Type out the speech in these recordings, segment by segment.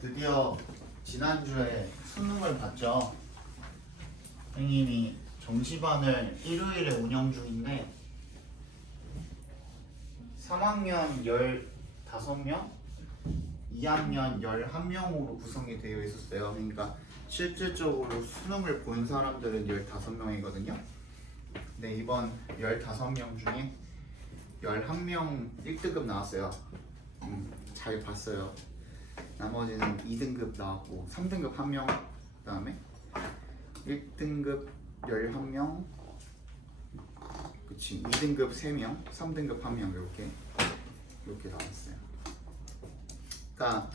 드디어 지난주에 수능을 봤죠. 선생님이 정시반을 일요일에 운영 중인데 3학년 15명, 2학년 11명으로 구성이 되어 있었어요. 그러니까 실질적으로 수능을 본 사람들은 15명이거든요. 근데 이번 15명 중에 11명 1등급 나왔어요. 잘 봤어요. 나머지는 2등급 나왔고 3등급 1명, 그 다음에 1등급 11명, 그치, 2등급 3명, 3등급 1명 이렇게 나왔어요. 그러니까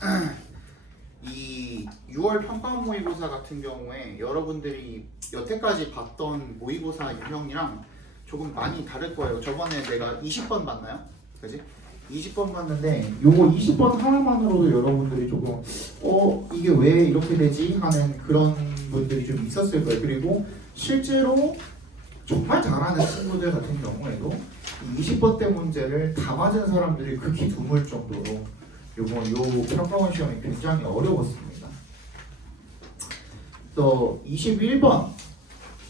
이 6월 평가 모의고사 같은 경우에 여러분들이 여태까지 봤던 모의고사 유형이랑 조금 많이 다를 거예요. 저번에 내가 20번 봤나요? 그지? 20번 봤는데 요거 20번 하나만으로도 여러분들이 조금 이게 왜 이렇게 되지? 하는 그런 분들이 좀 있었을 거예요. 그리고 실제로 정말 잘하는 친구들 같은 경우에도 20번대 문제를 다 맞은 사람들이 극히 드물 정도로 요 평가원 시험이 굉장히 어려웠습니다. 또 21번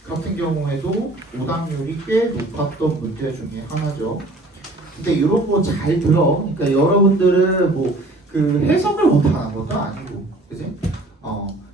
같은 경우에도 오답률이 꽤 높았던 문제 중에 하나죠. 근데 이런 거 잘 들어. 그러니까 여러분들은 뭐 그 해석을 못하는 것도 아니고, 그지?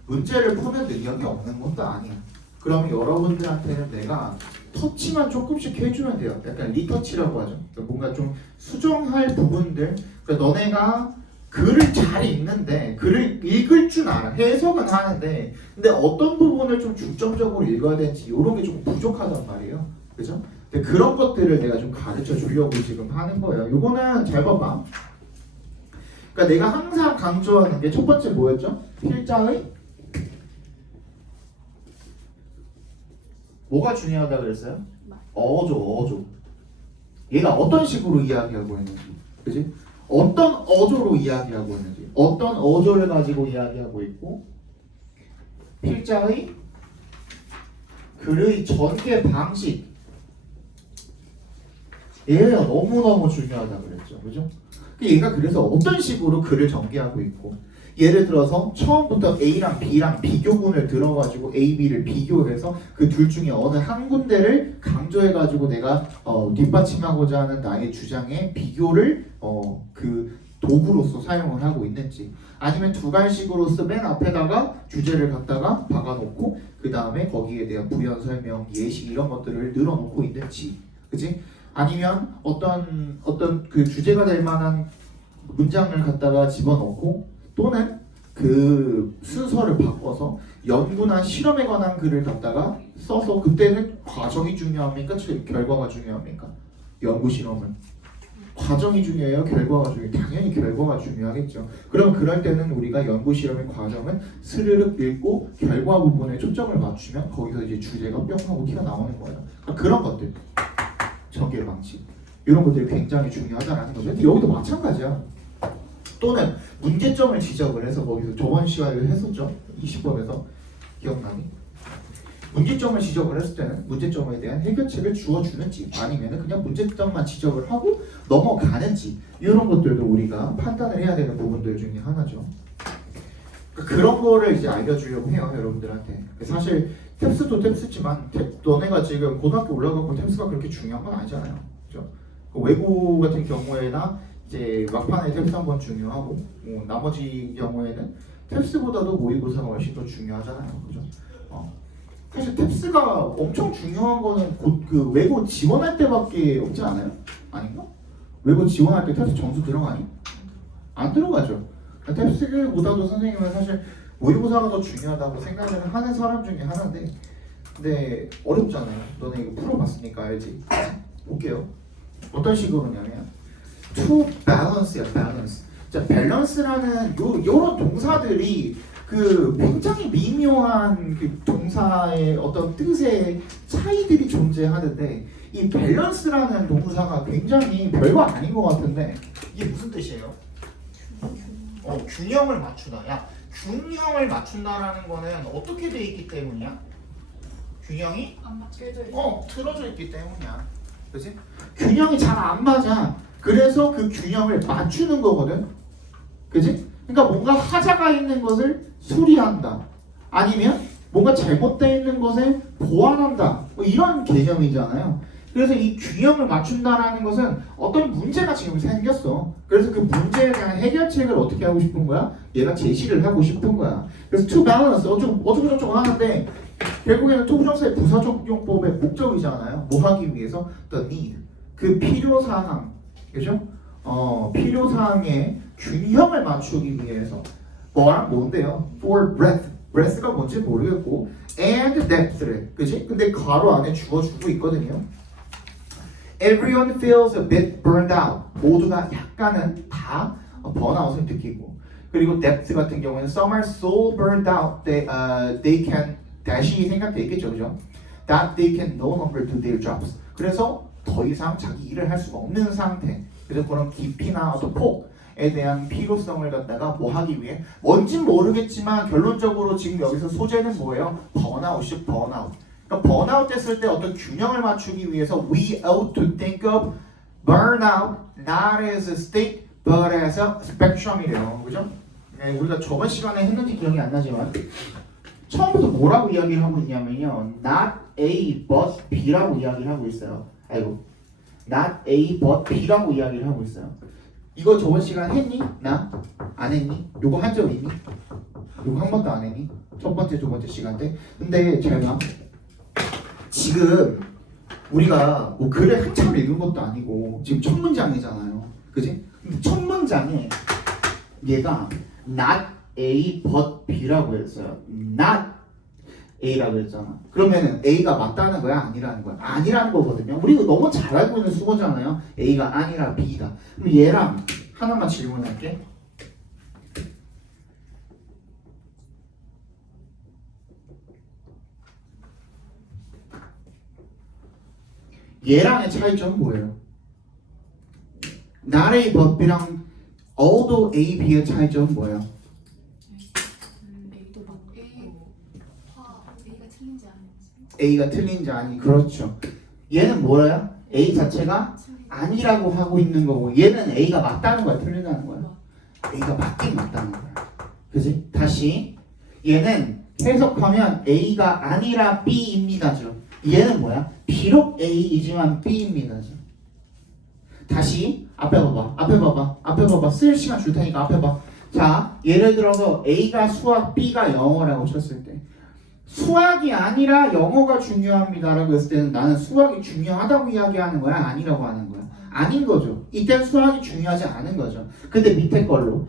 문제를 푸는 능력이 없는 것도 아니야. 그럼 여러분들한테는 내가 터치만 조금씩 해주면 돼요. 약간 리터치라고 하죠. 그러니까 뭔가 좀 수정할 부분들. 그러니까 너네가 글을 잘 읽는데 글을 읽을 줄 알아. 해석은 하는데 근데 어떤 부분을 좀 중점적으로 읽어야 되는지 이런 게 좀 부족하단 말이에요. 그죠? 근데 그런 것들을 내가 좀 가르쳐 주려고 지금 하는 거예요. 이거는 잘 봐봐. 그러니까 내가 항상 강조하는 게 첫 번째 뭐였죠? 필자의 뭐가 중요하다 그랬어요? 어조. 얘가 어떤 식으로 이야기하고 있는지, 그지? 어떤 어조로 이야기하고 있는지, 어떤 어조를 가지고 이야기하고 있고, 필자의 글의 전개 방식, 얘가 너무너무 중요하다 그랬죠, 그죠? 얘가 그래서 어떤 식으로 글을 전개하고 있고, 예를 들어서 처음부터 A랑 B랑 비교군을 들어가지고 A, B를 비교해서 그 둘 중에 어느 한 군데를 강조해가지고 내가 뒷받침하고자 하는 나의 주장의 비교를 그 도구로서 사용을 하고 있는지, 아니면 두 가지식으로서 맨 앞에다가 주제를 갖다가 박아놓고 그 다음에 거기에 대한 부연 설명, 예시 이런 것들을 늘어놓고 있는지, 그치? 아니면 어떤 그 주제가 될 만한 문장을 갖다가 집어넣고 또는 그 순서를 바꿔서 연구나 실험에 관한 글을 갖다가 써서, 그때는 과정이 중요합니까? 결과가 중요합니까? 연구 실험은 과정이 중요해요? 결과가 중요해요? 당연히 결과가 중요하겠죠. 그럼 그럴 때는 우리가 연구 실험의 과정은 스르륵 읽고 결과 부분에 초점을 맞추면 거기서 이제 주제가 뿅 하고 튀어나오는 거예요. 그러니까 그런 것들, 전개 방식 이런 것들이 굉장히 중요하다는 거죠. 근데 여기도 마찬가지야. 또는 문제점을 지적을 해서 거기서 저번 시간에 했었죠. 20번에서 기억나니? 문제점을 지적을 했을 때는 문제점에 대한 해결책을 주어주는지 아니면 그냥 문제점만 지적을 하고 넘어가는지 이런 것들도 우리가 판단을 해야 되는 부분들 중에 하나죠. 그런 거를 이제 알려주려고 해요, 여러분들한테. 사실 탭스도 탭스지만 너네가 지금 고등학교 올라가고 탭스가 그렇게 중요한 건 아니잖아요. 그죠? 외고 같은 경우에나 이제 막판에 탭스 한번 중요하고 나머지 경우에는 탭스보다도 모의고사가 훨씬 더 중요하잖아요. 그죠? 사실 탭스가 엄청 중요한 거는 곧 그 외고 지원할 때밖에 없지 않아요? 아닌가? 외고 지원할 때 탭스 점수 들어가니? 안 들어가죠. 탭스보다도 선생님은 사실 모의고사가 더 중요하다고 생각을 하는 사람 중에 하나인데, 근데 어렵잖아요. 너네 이거 풀어봤으니까 알지? 볼게요. 어떤 식으로냐면 to balance야, balance. 자, balance라는 요런 동사들이 그 굉장히 미묘한 그 동사의 어떤 뜻의 차이들이 존재하는데, 이 balance라는 동사가 굉장히 별거 아닌 것 같은데 이게 무슨 뜻이에요? 균형을 맞추다. 야, 균형을 맞춘다라는 거는 어떻게 돼 있기 때문이야? 균형이 안 맞춰져 틀어져 있기 때문이야. 그렇지? 균형이 잘 안 맞아. 그래서 그 균형을 맞추는 거거든. 그지? 그러니까 뭔가 하자가 있는 것을 수리한다. 아니면 뭔가 잘못되어 있는 것을 보완한다. 뭐 이런 개념이잖아요. 그래서 이 균형을 맞춘다라는 것은 어떤 문제가 지금 생겼어. 그래서 그 문제에 대한 해결책을 어떻게 하고 싶은 거야? 얘가 제시를 하고 싶은 거야. 그래서 to balance 어쩌고저쩌고 하는데 결국에는 토부정사의 부사적용법의 목적이잖아요. 뭐 하기 위해서? The need. 그 필요사항. 그죠? 필요사항의 균형을 맞추기 위해서 뭐랑 뭔데요? For breath. breath가 뭔지 모르겠고 and depth를. 그지? 근데 괄호 안에 주어주고 있거든요. Everyone feels a bit burned out. 모두가 약간은 다 번아웃을 느끼고 그리고 depth 같은 경우에는 some are so burned out they can 다시 생각돼 있겠죠, 그죠? That they can no longer do their jobs. 그래서 더 이상 자기 일을 할 수가 없는 상태. 그래서 그런 깊이나 어떤 폭에 대한 필요성을 갖다가 뭐 하기 위해 뭔진 모르겠지만 결론적으로 지금 여기서 소재는 뭐예요? 번아웃이 번아웃. 그러니까 번아웃 됐을 때 어떤 균형을 맞추기 위해서 we ought to think of burnout not as a state but as a spectrum이래요. 그죠? 네, 우리가 저번 시간에 했는지 기억이 안 나지만 처음부터 뭐라고 이야기를 하고 있냐면요. not A but B라고 이야기를 하고 있어요. 아이고. not A but B라고 이야기를 하고 있어요. 이거 저번 시간 했니? 나? 안 했니? 요거 한 적 있니? 요거 한 번도 안 했니? 첫 번째, 두 번째 시간 때. 근데 잘 봐. 지금 우리가 뭐 글을 한참 읽은 것도 아니고 지금 첫 문장이잖아요. 그지? 근데 첫 문장에 얘가 not A but B라고 했어요. not A라고 했잖아. 그러면은 A가 맞다는 거야? 아니라는 거야? 아니라는 거거든요. 우리가 너무 잘 알고 있는 수거잖아요. A가 아니라 B다. 그럼 얘랑 하나만 질문할게. 얘랑의 차이점은 뭐예요? not A but B랑 although A, B의 차이점은 뭐예요? A도 맞고 A가 틀린지 아닌지. A가 틀린지 아니 그렇죠. 얘는 뭐야? A 자체가 아니라고 하고 있는 거고 얘는 A가 맞다는 거야? 틀리다는 거야? A가 맞긴 맞다는 거야. 그지? 다시 얘는 해석하면 A가 아니라 B입니다죠. 얘는 뭐야? 비록 A이지만 B입니다죠. 다시 앞에 봐봐. 쓸 시간 줄 테니까 앞에 봐. 자, 예를 들어서 A가 수학, B가 영어라고 쳤을 때 수학이 아니라 영어가 중요합니다라고 했을 때는 나는 수학이 중요하다고 이야기하는 거야? 아니라고 하는 거야? 아닌 거죠. 이때는 수학이 중요하지 않은 거죠. 근데 밑에 걸로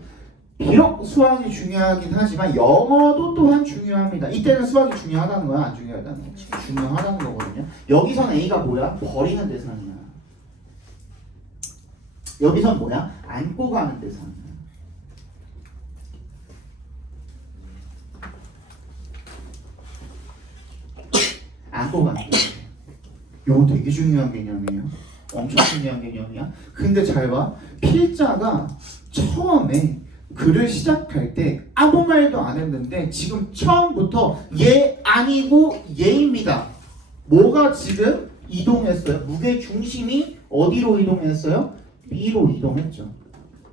비록 수학이 중요하긴 하지만 영어도 또한 중요합니다. 이때는 수학이 중요하다는 거야? 안 중요하다는 거야? 중요하다는 거거든요. 여기서는 A가 뭐야? 버리는 대상이야. 여기선 뭐야? 안고 가는 대상이야. 안고 가는 대상. 이거 되게 중요한 개념이에요. 엄청 중요한 개념이야. 근데 잘 봐. 필자가 처음에 글을 시작할 때 아무 말도 안 했는데 지금 처음부터 얘 아니고 얘입니다. 뭐가 지금 이동했어요? 무게 중심이 어디로 이동했어요? B로 이동했죠.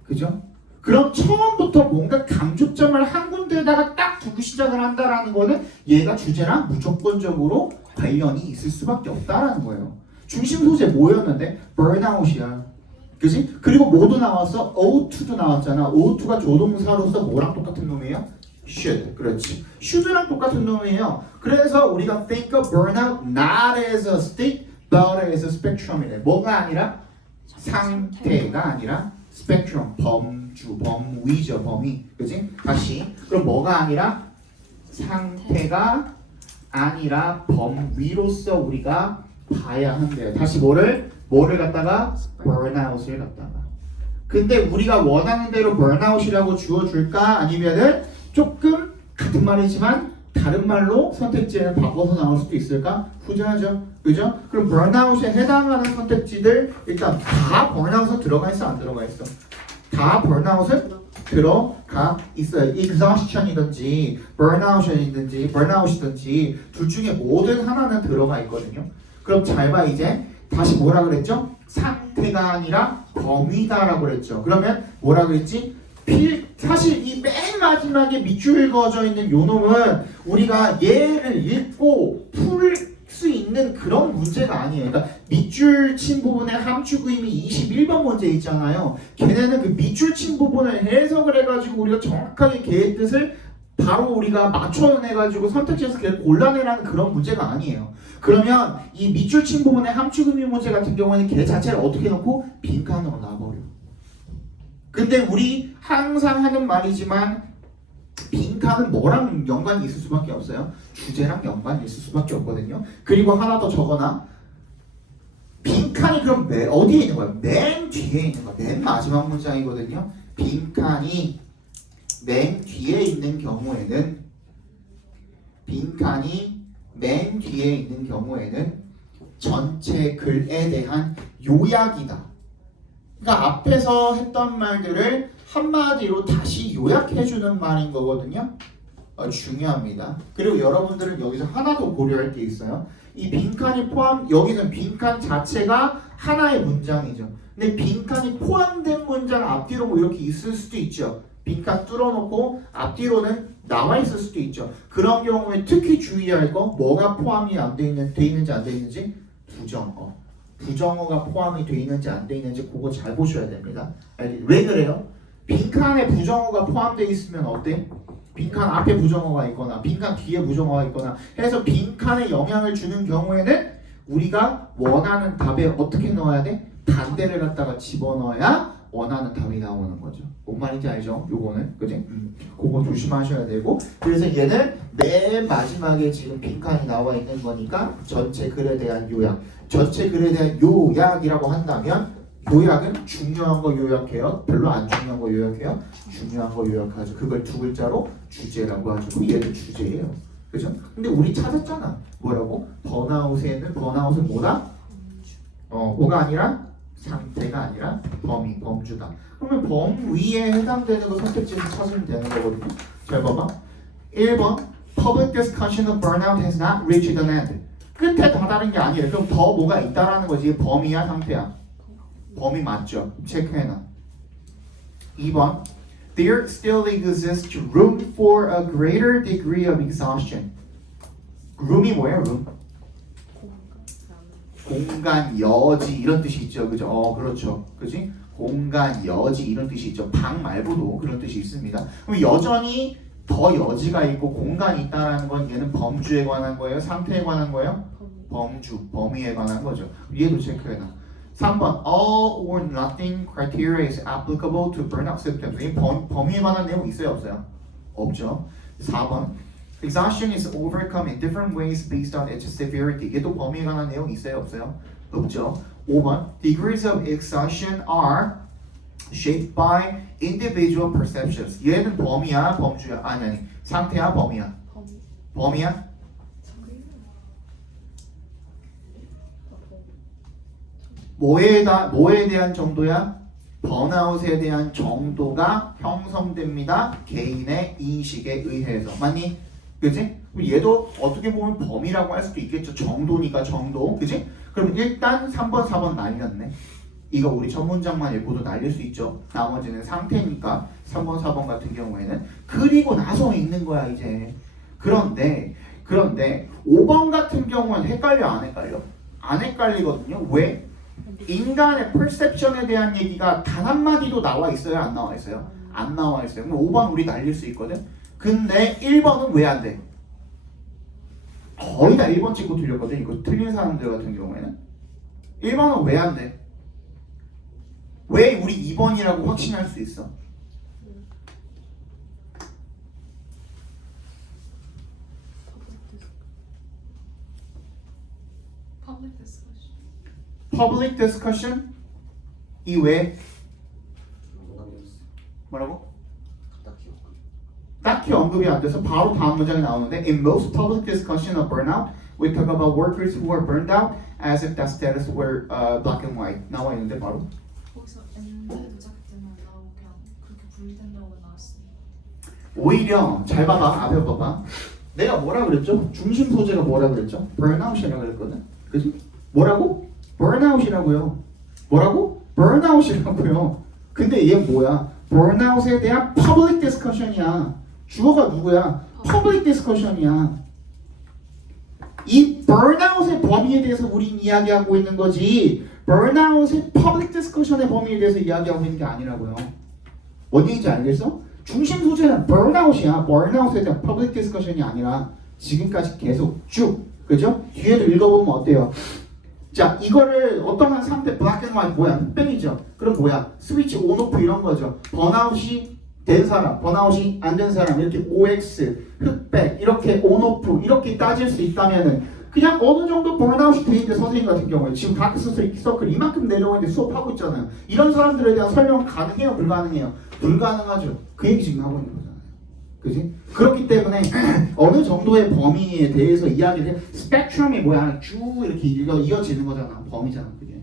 그죠? 그럼 처음부터 뭔가 강조점을 한 군데에다가 딱 두고 시작을 한다라는 거는 얘가 주제랑 무조건적으로 관련이 있을 수밖에 없다라는 거예요. 중심 소재 뭐였는데? burnout이야. 그지? 그리고 뭐도 나왔어? O2도 나왔잖아. O2가 조동사로서 뭐랑 똑같은 놈이에요? should. 그렇지. should랑 똑같은 놈이에요. 그래서 우리가 think of burnout not as a state but as a spectrum이래. 뭐가 아니라? 상태가 아니라 spectrum. 범주, 범위죠. 범위. 그지? 다시. 그럼 뭐가 아니라? 상태가 아니라 범위로서 우리가 봐야 한대요. 다시 뭐를 갖다가 burnout을 갖다가. 근데 우리가 원하는 대로 burnout이라고 주어줄까? 아니면은 조금 같은 말이지만 다른 말로 선택지를 바꿔서 나올 수도 있을까? 후자죠. 그죠? 그럼 burnout에 해당하는 선택지들 일단 다 burnout에 들어가 있어? 안 들어가 있어? 다 burnout에 들어가 있어요. exhaustion이든지 burnout이든지 둘 중에 뭐든 하나는 들어가 있거든요. 그럼 잘 봐. 이제 다시 뭐라 그랬죠? 상태가 아니라 범위다라고 그랬죠. 그러면 뭐라 그랬지? 사실 이 맨 마지막에 밑줄 그어져 있는 요 놈은 우리가 얘를 읽고 풀 수 있는 그런 문제가 아니에요. 그러니까 밑줄 친 부분에 함축 의미 21번 문제 있잖아요. 걔네는 그 밑줄 친 부분을 해석을 해가지고 우리가 정확하게 걔의 뜻을 바로 우리가 맞춰내가지고 선택지에서 걔를 골라내라는 그런 문제가 아니에요. 그러면 이 밑줄 친 부분의 함축 의미 문제 같은 경우에는 걔 자체를 어떻게 해놓고 빈칸으로 놔버려. 근데 우리 항상 하는 말이지만 빈칸은 뭐랑 연관이 있을 수밖에 없어요? 주제랑 연관이 있을 수밖에 없거든요. 그리고 하나 더 적어놔. 빈칸이 그럼 어디에 있는 거야? 맨 뒤에 있는 거야. 맨 마지막 문장이거든요. 빈칸이 맨 뒤에 있는 경우에는 전체 글에 대한 요약이다. 그러니까 앞에서 했던 말들을 한마디로 다시 요약해주는 말인 거거든요. 중요합니다. 그리고 여러분들은 여기서 하나 더 고려할 게 있어요. 이 빈칸이 여기는 빈칸 자체가 하나의 문장이죠. 근데 빈칸이 포함된 문장 앞뒤로 뭐 이렇게 있을 수도 있죠. 빈칸 뚫어놓고 앞뒤로는 나와 있을 수도 있죠. 그런 경우에 특히 주의할 거 뭐가 포함이 돼 있는지 안 돼 있는지 부정어가 포함이 돼 있는지 안 돼 있는지 그거 잘 보셔야 됩니다. 왜 그래요? 빈칸에 부정어가 포함되어 있으면 어때? 빈칸 앞에 부정어가 있거나 빈칸 뒤에 부정어가 있거나 해서 빈칸에 영향을 주는 경우에는 우리가 원하는 답에 어떻게 넣어야 돼? 반대를 갖다가 집어넣어야 원하는 답이 나오는 거죠. 뭔 말인지 알죠? 요거는 그지? 그거 조심하셔야 되고 그래서 얘는 맨 마지막에 지금 빈칸이 나와 있는 거니까 전체 글에 대한 요약 전체 글에 대한 요약이라고 한다면 요약은 중요한 거 요약해요. 별로 안 중요한 거 요약해요. 중요한 거 요약하죠. 그걸 두 글자로 주제라고 하죠. 얘도 주제예요. 그죠? 근데 우리 찾았잖아. 뭐라고? 번아웃은 뭐다? 뭐가 아니라 상태가 아니라 범주다. 그러면 범위에 해당되는 거 선택지에서 찾으면 되는 거거든요. 잘 봐봐. 1번 Public discussion of burnout has not reached an end. 끝에 다다른 게 아니에요. 그럼 더 뭐가 있다라는 거지. 범위야 상태야? 범위 맞죠? 체크해놔. 2번 There still exists room for a greater degree of exhaustion. room이 뭐예요? room? 공간, 여지 이런 뜻이 있죠. 그죠? 그렇죠. 그지? 공간, 여지 이런 뜻이 있죠. 방 말고도 그런 뜻이 있습니다. 그럼 여전히 더 여지가 있고 공간이 있다라는 건 얘는 범주에 관한 거예요? 상태에 관한 거예요? 범위에 관한 거죠. 얘도 체크해놔. 3번 All or nothing criteria is applicable to burnout symptoms. 이 범위에 관한 내용 있어요? 없어요? 없죠. 4번 Exhaustion is overcome in different ways based on its severity. 얘도 범위에 관한 내용 있어요? 없어요? 없죠. 5번 Degrees of exhaustion are shaped by individual perceptions. 얘는 범위야? 범주야? 아니 상태야? 범위야? 범위야? 뭐에 대한 정도야? 번아웃에 대한 정도가 형성됩니다. 개인의 인식에 의해서. 맞니? 그치? 얘도 어떻게 보면 범위라고 할 수도 있겠죠. 정도니까 정도. 그치? 그럼 일단 3번, 4번 날렸네. 이거 우리 첫 문장만 읽고도 날릴 수 있죠. 나머지는 상태니까 3번, 4번 같은 경우에는. 그리고 나서 있는 거야 이제. 그런데 5번 같은 경우는 헷갈려 안 헷갈려? 안 헷갈리거든요. 왜? 인간의 perception에 대한 얘기가 단 한마디도 나와 있어요? 안 나와 있어요? 안 나와 있어요. 그럼 5번 우리 날릴 수 있거든? 근데 1번은 왜 안 돼? 거의 다 1번 찍고 틀렸거든. 이거 틀린 사람들 같은 경우에는 1번은 왜 안 돼? 왜 우리 2번이라고 확신할 수 있어? Public discussion 이외에 뭐라고? 딱히 언급이 안 돼서 바로 다음 문장이 나오는데 In most public discussion of burnout, we talk about workers who are burned out as if that status were black and white. 나와 있는데 바로 거기서 엔드 도착했지만 나오고 그냥 그렇게 분리된다고 나왔으니 오히려 잘 봐봐. 앞에 봐봐. 내가 뭐라 그랬죠? 중심 소재가 뭐라 그랬죠? burnout이라고 그랬거든. 그지? 뭐라고? burnout이라고요. 뭐라고? burnout이라고요. 근데 얘 뭐야? burnout에 대한 public discussion이야. 주어가 누구야? public discussion이야. 이 burnout의 범위에 대해서 우린 이야기하고 있는 거지 burnout의 public discussion의 범위에 대해서 이야기하고 있는 게 아니라고요. 뭔 얘기인지 알겠어? 중심 소재는 burnout이야. burnout에 대한 public discussion이 아니라 지금까지 계속 쭉 그죠? 뒤에도 읽어보면 어때요? 자, 이거를 어떤 한 상태 black and white 뭐야? 흑백이죠. 그럼 뭐야? 스위치 온 오프 이런 거죠. 번아웃이 된 사람, 번아웃이 안 된 사람 이렇게 OX, 흑백 이렇게 온 오프 이렇게 따질 수 있다면은 그냥 어느 정도 번아웃이 돼 있는데 선생님 같은 경우에 지금 다크 서클 이만큼 내려오는데 수업하고 있잖아요. 이런 사람들에 대한 설명 가능해요? 불가능해요? 불가능하죠. 그 얘기 지금 하고 있는 거잖아요. 그지? 그렇기 때문에 어느 정도의 범위에 대해서 이야기를 해. 스펙트럼이 뭐야? 쭉 이렇게 이어지는 거잖아. 범위잖아. 그게.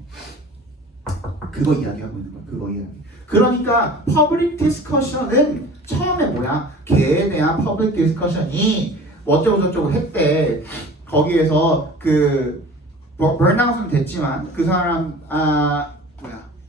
그거 이야기하고 있는 거야. 그거 이야기. 그러니까 퍼블릭 디스커션은 처음에 뭐야? 걔에 대한 퍼블릭 디스커션이 어쩌고 저쩌고 했대. 거기에서 그 burnout은 됐지만 그 사람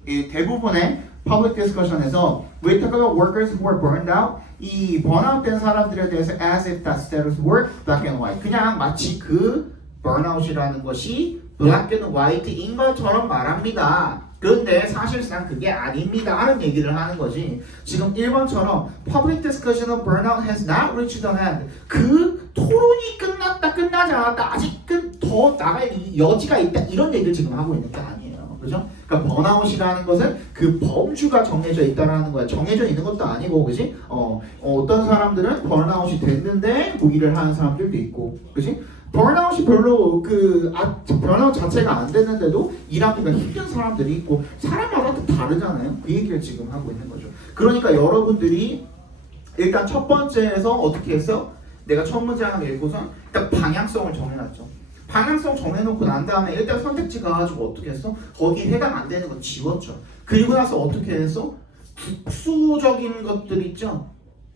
이 대부분의 public discussion에서 we talk about workers who were burned out 이 번아웃 된 사람들에 대해서 as if that status were black and white 그냥 마치 그 burnout이라는 것이 black and white인 것처럼 말합니다. 그런데 사실상 그게 아닙니다 하는 얘기를 하는 거지. 지금 1번처럼 public discussion of burnout has not reached the end 그 토론이 끝났다 끝나지 않았다 아직은 더 나갈 여지가 있다 이런 얘기를 지금 하고 있는 게 아니에요. 그죠? 그러니까 번아웃이라는 것은 그 범주가 정해져 있다라는 거야. 정해져 있는 것도 아니고 그지? 어떤 사람들은 번아웃이 됐는데 뭐 일을 하는 사람들도 있고 그지? 번아웃이 별로 번아웃 자체가 안 됐는데도 일하기가 힘든 사람들이 있고 사람마다 또 다르잖아요. 그 얘기를 지금 하고 있는 거죠. 그러니까 여러분들이 일단 첫 번째에서 어떻게 했어? 내가 첫 문장을 읽고선 일단 방향성을 정해놨죠. 방향성 정해놓고 난 다음에 일단 선택지 가가지고 어떻게 했어? 거기에 해당 안 되는 거 지웠죠. 그리고 나서 어떻게 했어? 특수적인 것들 있죠?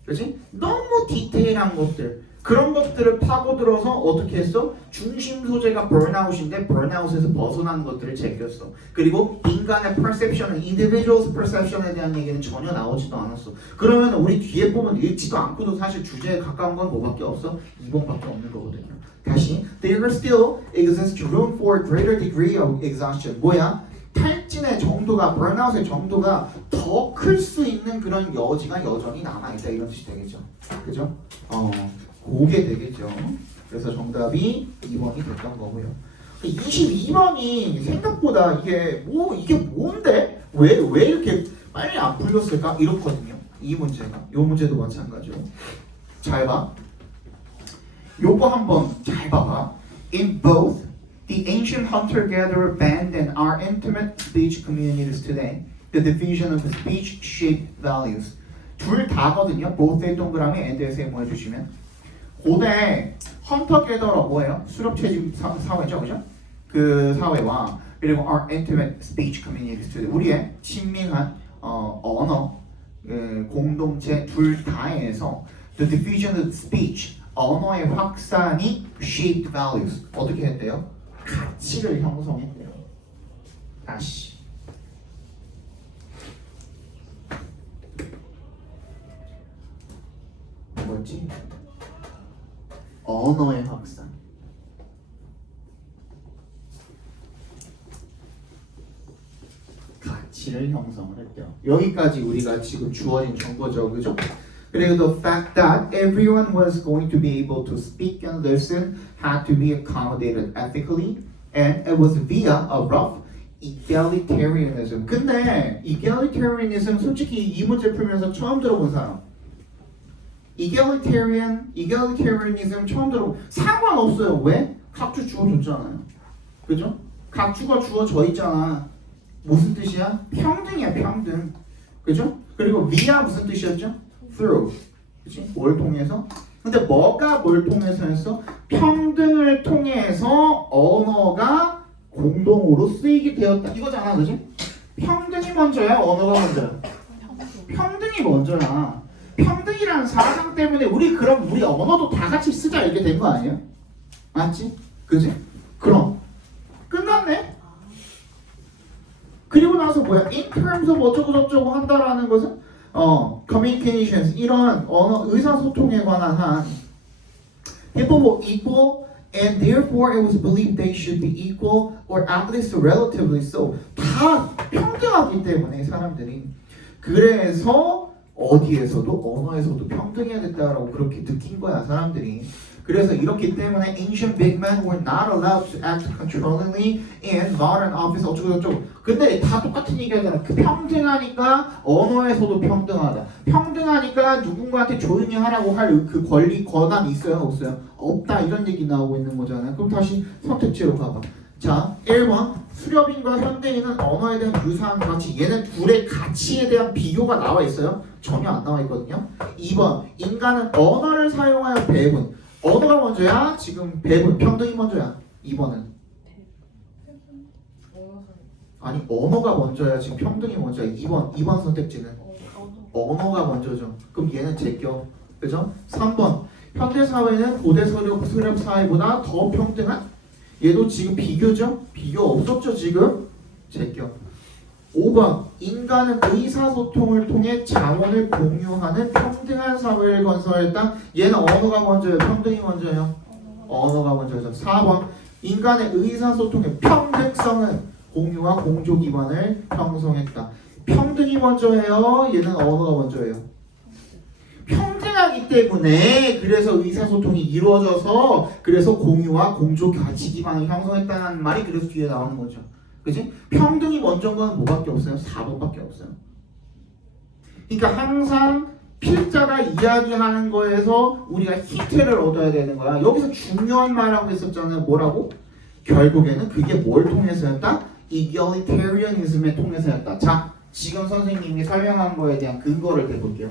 그렇지? 너무 디테일한 것들 그런 것들을 파고들어서 어떻게 했어? 중심 소재가 burnout인데 burnout에서 벗어나는 것들을 제꼈어. 그리고 인간의 perception, individual's perception에 대한 얘기는 전혀 나오지도 않았어. 그러면 우리 뒤에 보면 읽지도 않고도 사실 주제에 가까운 건 뭐밖에 없어? 2번밖에 없는 거거든요. 다시 There still exists room for greater degree of exhaustion. 뭐야? 탈진의 정도가, burnout의 정도가 더 클 수 있는 그런 여지가 여전히 남아있다 이런 뜻이 되겠죠. 그죠? 그게 되겠죠. 그래서 정답이 2번이 됐던 거고요. 22번이 생각보다 이게 뭔데? 왜 이렇게 빨리 안 풀렸을까? 이렇거든요. 이 문제가. 이 문제도 마찬가지로. 잘 봐. 요거 한번 잘 봐봐. In both the ancient hunter-gatherer band and our intimate speech communities today, the division of speech shaped values. 둘 다거든요. both의 동그라미 and에서 뭐 해주시면 고대 헌터-게더러 뭐예요? 수렵채집 사회죠, 그죠? 그 사회와 그리고 our intimate speech communities today, 우리의 친밀한 언어 공동체 둘 다에서 the division of speech 언어의 확산이 shaped values 어떻게 했대요? 가치를 형성했대요. 다시 뭐지? 언어의 확산. 가치를 형성을 했대요. 여기까지 우리가 지금 주어진 정보죠, 그죠? 그리고 the fact that everyone was going to be able to speak and listen had to be accommodated ethically, and it was via a rough egalitarianism. 근데 egalitarianism 솔직히 이 문제 풀면서 처음 들어본 사람. egalitarianism 처음 들어본 상관없어요. 왜? 각주 주어졌잖아요. 그죠? 각주가 주어져 있잖아. 무슨 뜻이야? 평등이야, 평등. 그죠? 그리고 via 무슨 뜻이었죠? through. 그치? 뭘 통해서? 근데 뭐가 뭘 통해서 했어? 평등을 통해서 언어가 공동으로 쓰이게 되었다. 이거잖아, 그지? 평등이 먼저야, 언어가 먼저야? 평등이 먼저야. 평등이라는 사상 때문에 우리 언어도 다 같이 쓰자 이렇게 된 거 아니에요? 맞지? 그지? 그럼 끝났네? 그리고 나서 뭐야? In terms of 어쩌고 저쩌고 한다라는 것은 communications 이런 언어 의사소통에 관한 한 people were equal and therefore it was believed they should be equal or at least relatively so. 다 평등하기 때문에 사람들이 그래서 어디에서도 언어에서도 평등해야겠다라고 그렇게 느낀 거야 사람들이. 그래서 이렇기 때문에 ancient big men were not allowed to act controllingly in modern office 어쩌고저쩌고. 근데 다 똑같은 얘기하잖아. 그 평등하니까 언어에서도 평등하다. 평등하니까 누군가한테 조용히 하라고 할 그 권리 권한이 있어요 없어요? 없다 이런 얘기 나오고 있는 거잖아요. 그럼 다시 선택지로 가봐. 자 1번 수렵인과 현대인은 언어에 대한 유사한 가치. 얘는 둘의 가치에 대한 비교가 나와 있어요? 전혀 안 나와 있거든요. 2번 인간은 언어를 사용하여 배분. 언어가 먼저야? 지금 배분 평등이 먼저야? 2번은 아니 언어가 먼저야 지금 평등이 먼저야. 2번 선택지는 언어가 먼저죠. 그럼 얘는 제껴. 그죠? 3번 현대사회는 고대 수렵 사회보다 더 평등한? 얘도 지금 비교죠? 비교 없었죠 지금? 제껴. 5번 인간은 의사소통을 통해 자원을 공유하는 평등한 사회를 건설했다. 얘는 언어가 먼저예요? 평등이 먼저예요? 언어가 먼저죠. 4번 인간의 의사소통의 평등성은 공유와 공조 기반을 형성했다. 평등이 먼저예요? 얘는 언어가 먼저예요? 평등하기 때문에 그래서 의사소통이 이루어져서 그래서 공유와 공조 가치 기반을 형성했다는 말이 그래서 뒤에 나오는 거죠. 그지? 평등이 먼저인 거는 뭐밖에 없어요? 4번밖에 없어요. 그러니까 항상 필자가 이야기하는 거에서 우리가 힌트를 얻어야 되는 거야. 여기서 중요한 말하고 있었잖아요. 뭐라고? 결국에는 그게 뭘 통해서였다? egalitarianism에 통해서였다. 자, 지금 선생님이 설명한 거에 대한 근거를 대볼게요.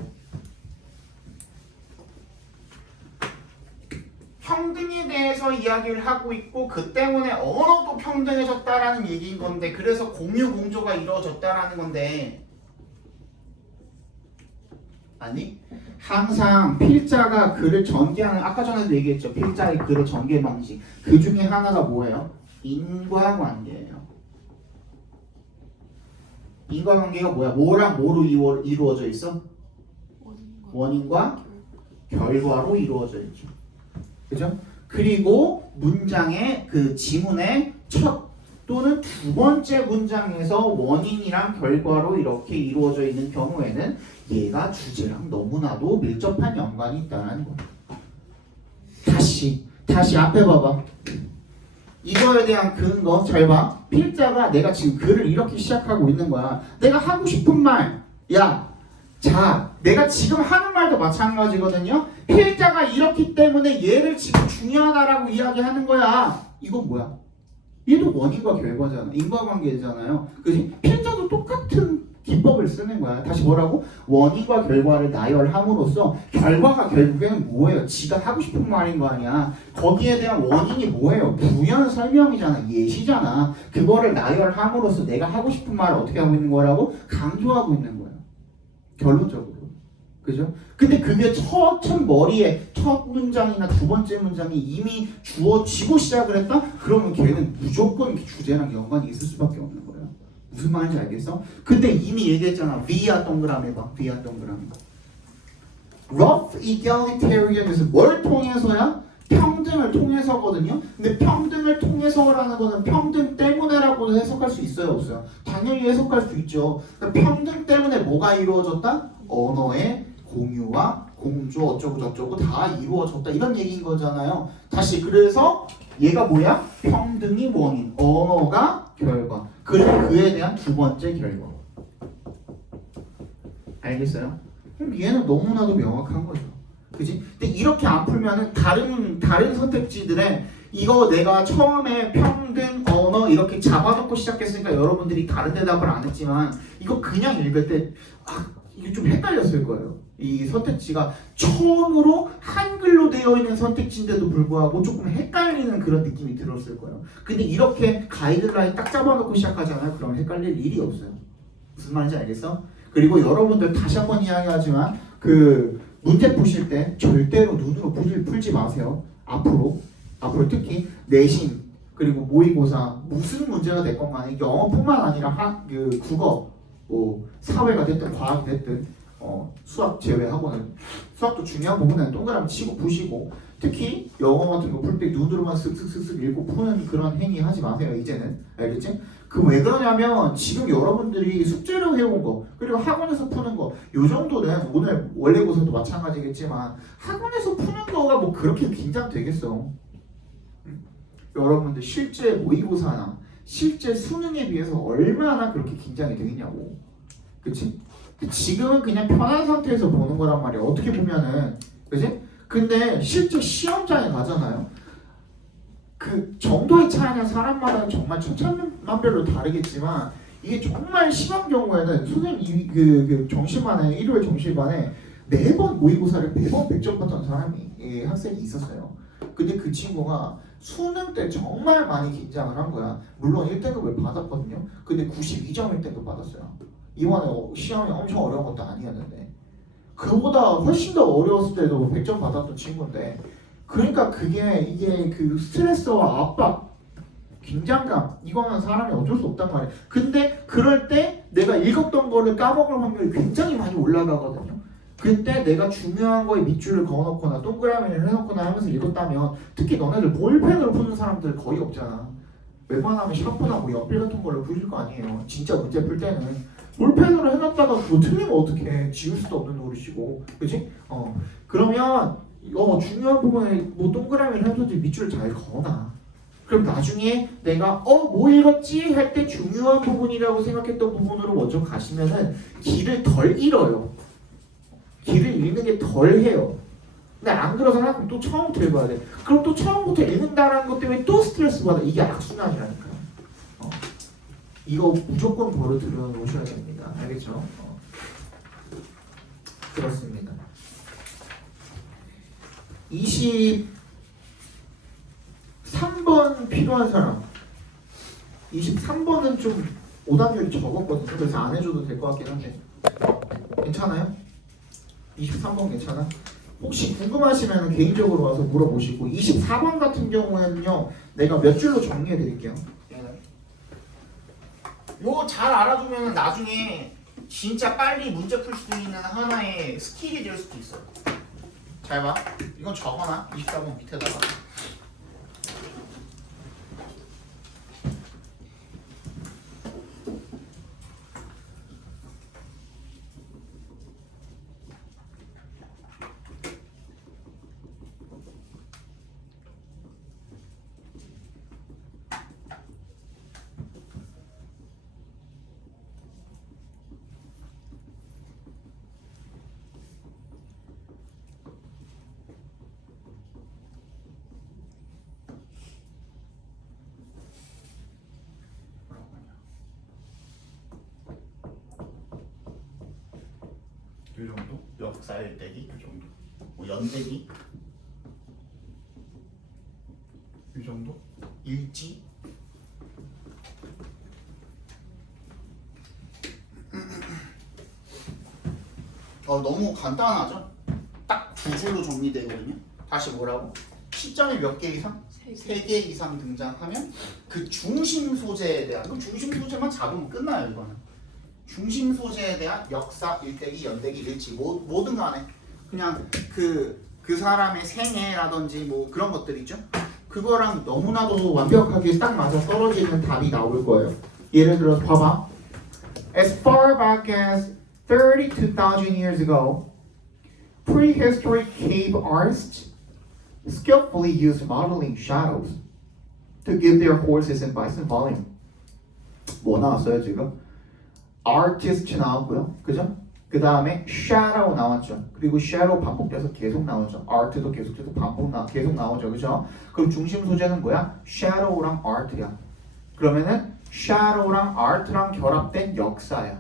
평등에 대해서 이야기를 하고 있고 그 때문에 언어도 평등해졌다라는 얘기인 건데 그래서 공유 공조가 이루어졌다라는 건데 아니 항상 필자가 글을 전개하는 아까 전에도 얘기했죠. 필자의 글의 전개 방식 그 중에 하나가 뭐예요? 인과관계예요. 인과관계가 뭐야? 뭐랑 뭐로 이루어져 있어? 원인과 결과로 이루어져 있죠. 그죠? 그리고 문장의 그 지문의 첫 또는 두 번째 문장에서 원인이랑 결과로 이렇게 이루어져 있는 경우에는 얘가 주제랑 너무나도 밀접한 연관이 있다는 거야. 다시 앞에 봐봐. 이거에 대한 근거 잘 봐. 필자가 내가 지금 글을 이렇게 시작하고 있는 거야. 내가 하고 싶은 말. 야, 자, 내가 지금 하는 말도 마찬가지거든요. 필자가 이렇기 때문에 얘를 지금 중요하다라고 이야기하는 거야. 이건 뭐야? 얘도 원인과 결과잖아. 인과관계잖아요. 그지? 필자도 똑같은 기법을 쓰는 거야. 다시 뭐라고? 원인과 결과를 나열함으로써 결과가 결국에는 뭐예요? 지가 하고 싶은 말인 거 아니야. 거기에 대한 원인이 뭐예요? 부연 설명이잖아. 예시잖아. 그거를 나열함으로써 내가 하고 싶은 말을 어떻게 하고 있는 거라고? 강조하고 있는 거예요. 결론적으로. 그죠? 근데 그게 첫 머리에 첫 문장이나 두 번째 문장이 이미 주어지고 시작을 했다? 그러면 걔는 무조건 주제랑 연관이 있을 수밖에 없는 거예요. 무슨 말인지 알겠어? 근데 이미 얘기했잖아. V야 동그라미 봐. V야 동그라미. Rough egalitarianism 뭘 통해서야? 평등을 통해서거든요. 근데 평등을 통해서라는 거는 평등 때문에라고 해석할 수 있어요, 없어요? 당연히 해석할 수 있죠. 그러니까 평등 때문에 뭐가 이루어졌다? 언어의 공유와 공조 어쩌고 저쩌고 다 이루어졌다 이런 얘기인 거잖아요. 다시 그래서 얘가 뭐야? 평등이 원인, 언어가 결과. 그리고 그에 대한 두 번째 결과. 알겠어요? 그럼 얘는 너무나도 명확한 거죠. 그지? 근데 이렇게 안 풀면은 다른 선택지들에 이거 내가 처음에 평등, 언어 이렇게 잡아놓고 시작했으니까 여러분들이 다른 대답을 안 했지만 이거 그냥 읽을 때 이게 좀 헷갈렸을 거예요. 이 선택지가 처음으로 한글로 되어 있는 선택지인데도 불구하고 조금 헷갈리는 그런 느낌이 들었을 거예요. 근데 이렇게 가이드라인 딱 잡아놓고 시작하잖아요. 그럼 헷갈릴 일이 없어요. 무슨 말인지 알겠어? 그리고 여러분들 다시 한번 이야기하지만 그 문제 푸실 때 절대로 눈으로 풀지 마세요. 앞으로 특히 내신 그리고 모의고사 무슨 문제가 됐건 간에 영어뿐만 아니라 국어, 뭐 사회가 됐든 과학이 됐든 수학 제외하고는 수학도 중요한 부분은 동그라미 치고 푸시고 특히 영어 같은 거 풀 때 눈으로만 쓱쓱쓱쓱 읽고 푸는 그런 행위 하지 마세요. 이제는 알겠지? 그 왜 그러냐면 지금 여러분들이 숙제로 해온 거 그리고 학원에서 푸는 거 요 정도는 오늘 원래고사도 마찬가지겠지만 학원에서 푸는 거가 뭐 그렇게 긴장되겠어. 여러분들 실제 모의고사나 실제 수능에 비해서 얼마나 그렇게 긴장이 되겠냐고. 그치? 지금은 그냥 편한 상태에서 보는 거란 말이야. 어떻게 보면은 그치? 근데 실제 시험장에 가잖아요. 그 정도의 차이는 사람마다 정말 천차만별로 다르겠지만 이게 정말 심한 경우에는 선생님 그 정시반에 일요일 정시반에 매번 모의고사를 매번 100점 받던 사람이 학생이 있었어요. 근데 그 친구가 수능 때 정말 많이 긴장을 한 거야. 물론 1등급을 받았거든요. 근데 92점 1등급 받았어요. 이번에 시험이 엄청 어려운 것도 아니었는데 그보다 훨씬 더 어려웠을 때도 100점 받았던 친구인데 그러니까 이게 그 스트레스와 압박, 긴장감 이거는 사람이 어쩔 수 없단 말이에요. 근데 그럴 때 내가 읽었던 거를 까먹을 확률이 굉장히 많이 올라가거든요. 그때 내가 중요한 거에 밑줄을 그어놓거나 동그라미를 해놓거나 하면서 읽었다면 특히 너네들 볼펜으로 푸는 사람들 거의 없잖아. 웬만하면 샤프나 뭐 연필 같은 걸로 푸실 거 아니에요. 진짜 문제 풀 때는 볼펜으로 해놨다가 그거 틀리면 어떡해. 지울 수도 없는 노릇이고 그치? 그러면 중요한 부분에 뭐 동그라미를 해서지 밑줄을 잘 그어놔. 그럼 나중에 내가 뭐 읽었지? 할 때 중요한 부분이라고 생각했던 부분으로 먼저 가시면은 길을 덜 잃어요. 길을 잃는 게 덜해요. 근데 안 그러잖아? 그럼 또 처음부터 읽어야 돼. 그럼 또 처음부터 읽는다라는 것 때문에 또 스트레스 받아. 이게 악순환이라니까요. 이거 무조건 버릇들여 놓으셔야 됩니다. 알겠죠? 그렇습니다. 23번 필요한 사람. 23번은 좀 오답률이 적었거든요. 그래서 안 해줘도 될 것 같긴 한데 괜찮아요? 23번 괜찮아? 혹시 궁금하시면 개인적으로 와서 물어보시고 24번 같은 경우에는요 내가 몇 줄로 정리해 드릴게요. 요거 잘 알아두면 나중에 진짜 빨리 문제 풀 수 있는 하나의 스킬이 될 수도 있어요. 잘 봐. 이건 적어놔. 24번 밑에다가. 이 정도? 역사일대기 이 정도? 뭐 연대기 이 정도? 일지 너무 간단하죠? 딱 두 줄로 정리되거든요. 다시 뭐라고? 시점이 몇 개 이상? 3개 이상 등장하면 그 중심 소재에 대한 그럼 중심 소재만 잡으면 끝나요. 이거는 중심 소재에 대한 역사, 일대기, 연대기, 일지 뭐든 간에 그냥 그 사람의 생애라든지 뭐 그런 것들 있죠. 그거랑 너무나도 완벽하게 딱 맞아 떨어지는 답이 나올 거예요. 예를 들어서 봐봐. As far back as 32,000 years ago, prehistoric cave artists skillfully used modeling shadows to give their horses and bison volume. 뭐 나왔어요 지금? artist 나왔고요. 그죠? 그 다음에 shadow 나왔죠. 그리고 shadow 반복돼서 계속 나오죠. art도 계속해서 계속 나오죠. 그죠? 그럼 중심 소재는 뭐야? shadow랑 art야. 그러면은 shadow랑 art랑 결합된 역사야.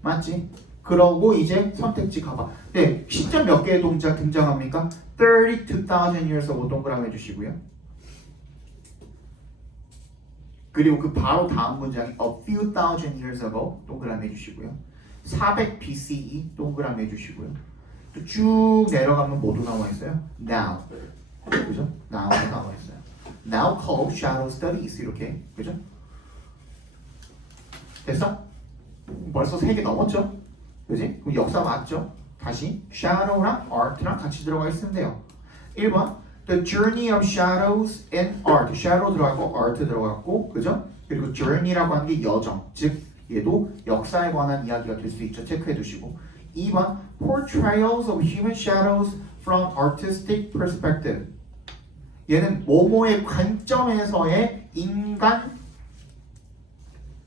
맞지? 그러고 이제 선택지 가봐. 네, 시점 몇 개의 동작 등장합니까? 32,000 years라고 동그라미 해주시고요. 그리고 그 바로 다음 문장이 a few thousand years ago 동그라미 해주시고요. 400 BCE 동그라미 해주시고요. 또 쭉 내려가면 뭐도 나와 있어요? Now, 그죠? Now도 나와 있어요. Now called shadow studies 이렇게, 그죠? 됐어? 벌써 3개 넘었죠? 그지? 그럼 역사 맞죠? 다시 shadow랑 art랑 같이 들어가 있으면 돼요. 1번 The journey of shadows and art. shadow 들어갔고 art 들어갔고 그죠? 그리고 journey라고 하는 게 여정, 즉 얘도 역사에 관한 이야기가 될 수 있죠. 체크해 두시고 2번 Portrayals of human shadows from artistic perspective. 얘는 모모의 관점에서의 인간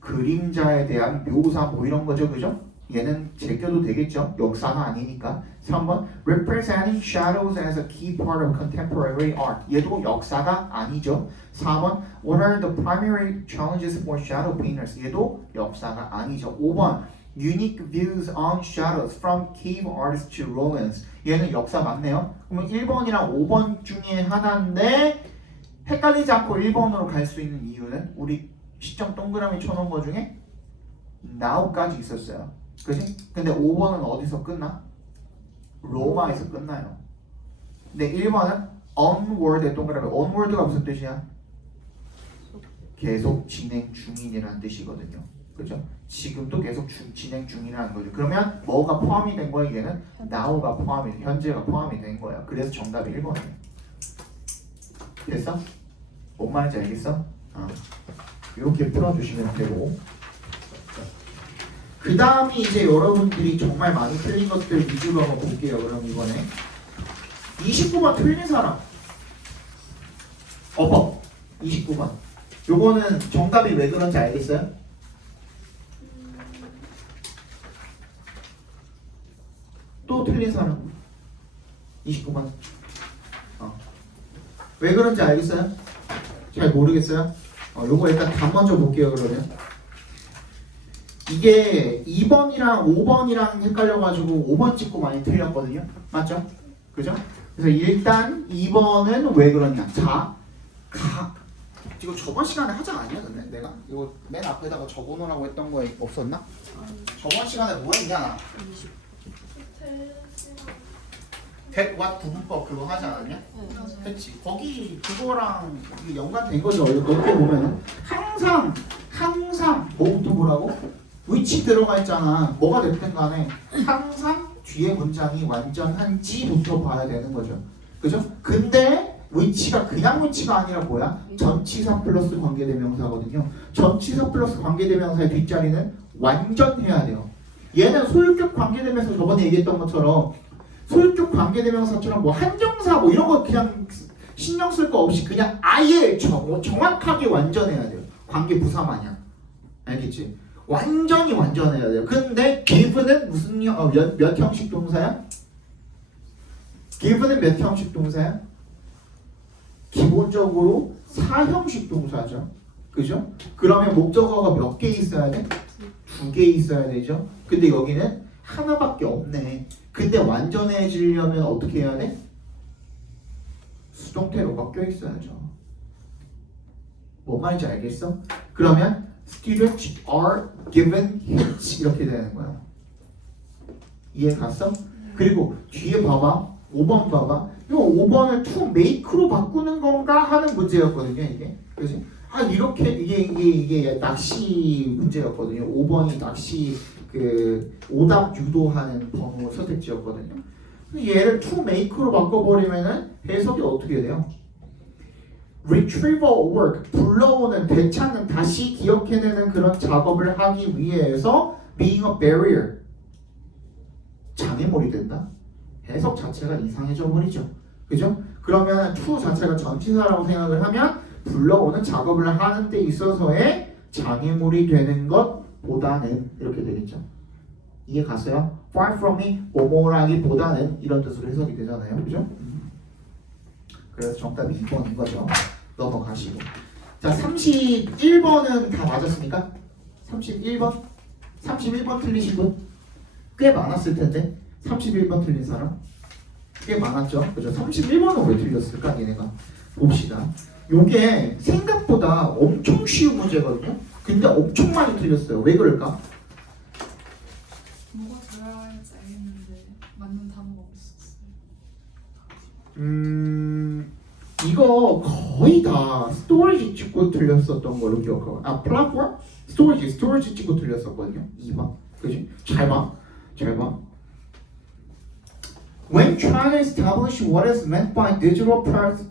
그림자에 대한 묘사 뭐 이런 거죠. 그죠? 얘는 제껴도 되겠죠. 역사가 아니니까. 3번 Representing shadows as a key part of contemporary art. 얘도 역사가 아니죠. 4번 What are the primary challenges for shadow painters? 얘도 역사가 아니죠. 5번 Unique views on shadows from cave artists to Romans. 얘는 역사 맞네요. 그러면 1번이랑 5번 중에 하나인데 헷갈리지 않고 1번으로 갈 수 있는 이유는 우리 시점 동그라미 쳐놓은 거 중에 now까지 있었어요. 그지? 근데 5번은 어디서 끝나? 로마에서 끝나요. 근데 1번은 onward의 동그라미. onward가 무슨 뜻이야? 계속 진행 중인이라는 뜻이거든요. 그죠? 지금도 계속 진행 중이라는 거죠. 그러면 뭐가 포함이 된 거야? 얘는 now가 포함이, 현재가 포함이 된 거야. 그래서 정답이 1번이에요. 됐어? 뭔 말인지 알겠어? 이렇게 풀어주시면 되고 그 다음이 이제 여러분들이 정말 많이 틀린 것들 위주로 한번 볼게요. 그럼 이번에 29번 틀린 사람 어버 29번 요거는 정답이 왜 그런지 알겠어요? 또 틀린 사람 29번 왜 그런지 알겠어요? 잘 모르겠어요? 요거 일단 다 먼저 볼게요. 그러면 이게 2번이랑 5번이랑 헷갈려가지고 5번 찍고 많이 틀렸거든요. 맞죠? 그죠? 그래서 일단 2번은 왜 그러냐? 이거 저번 시간에 하지 않았냐? 근데 내가 이거 맨 앞에다가 적어놓으라고 했던 거 없었나? 저번 시간에 뭐 했냐? 대왓 구분법 그거 하지 않았냐? 했지. 거기 그거랑 이게 연관된 거죠. 넓게 보면은 항상 뭐부터 보라고? 위치 들어가 있잖아. 뭐가 됐든 간에 항상 뒤에 문장이 완전한지부터 봐야 되는 거죠. 그죠? 근데 위치가 그냥 위치가 아니라 뭐야? 전치사 플러스 관계대명사거든요. 전치사 플러스 관계대명사의 뒷자리는 완전해야 돼요. 얘는 소유격 관계대명사 저번에 얘기했던 것처럼 소유격 관계대명사처럼 뭐 한정사 뭐 이런 거 그냥 신경 쓸 거 없이 그냥 아예 정확하게 완전해야 돼요. 관계 부사 마냥. 알겠지? 완전히 완전해야 돼요. 근데 give는 무슨 몇 형식 동사야? give는 몇 형식 동사야? 기본적으로 4형식 동사죠. 그죠? 그러면 목적어가 몇 개 있어야 돼? 2개 있어야 되죠. 근데 여기는 하나밖에 없네. 근데 완전해지려면 어떻게 해야 돼? 수동태로가 껴있어야죠. 뭔 말인지 알겠어? 그러면 students are given hints 이렇게 되는 거야. 이해 갔어? 그리고 뒤에 봐봐. 5번 봐봐. 이거 5번을 to make로 바꾸는 건가 하는 문제였거든요. 이게. 그지? 이렇게 이게 낚시 문제였거든요. 5번이 낚시 그 오답 유도하는 번호 선택지였거든요. 얘를 to make로 바꿔버리면은 해석이 어떻게 돼요? retrieval work, 불러오는, 되찾는, 다시 기억해내는 그런 작업을 하기 위해서 being a barrier, 장애물이 된다? 해석 자체가 이상해져 버리죠. 그죠? 그러면 to 자체가 전치사라고 생각을 하면 불러오는 작업을 하는 데 있어서의 장애물이 되는 것보다는 이렇게 되겠죠. 이해 갔어요? far from me, 뭐뭐라기보다는 이런 뜻으로 해석이 되잖아요. 그죠? 그래서 정답이 2번인 거죠. 넘어가시고. 자, 31번은 다 맞았습니까? 31번? 31번 틀리신 분? 꽤 많았을 텐데 31번 틀린 사람? 꽤 많았죠? 그죠? 31번은 왜 틀렸을까? 얘네가 봅시다. 요게 생각보다 엄청 쉬운 문제거든요? 근데 엄청 많이 틀렸어요. 왜 그럴까? 뭐가 들어야 할지 알겠는데 맞는 단어가 없었어요. 이거 거의 다 스토리지 찍고 틀렸었던 걸로 기억하고 플랫폼? 스토리지 찍고 틀렸었거든요. 2번. 그지? 잘 봐. 잘 봐. When trying to establish what is meant by digital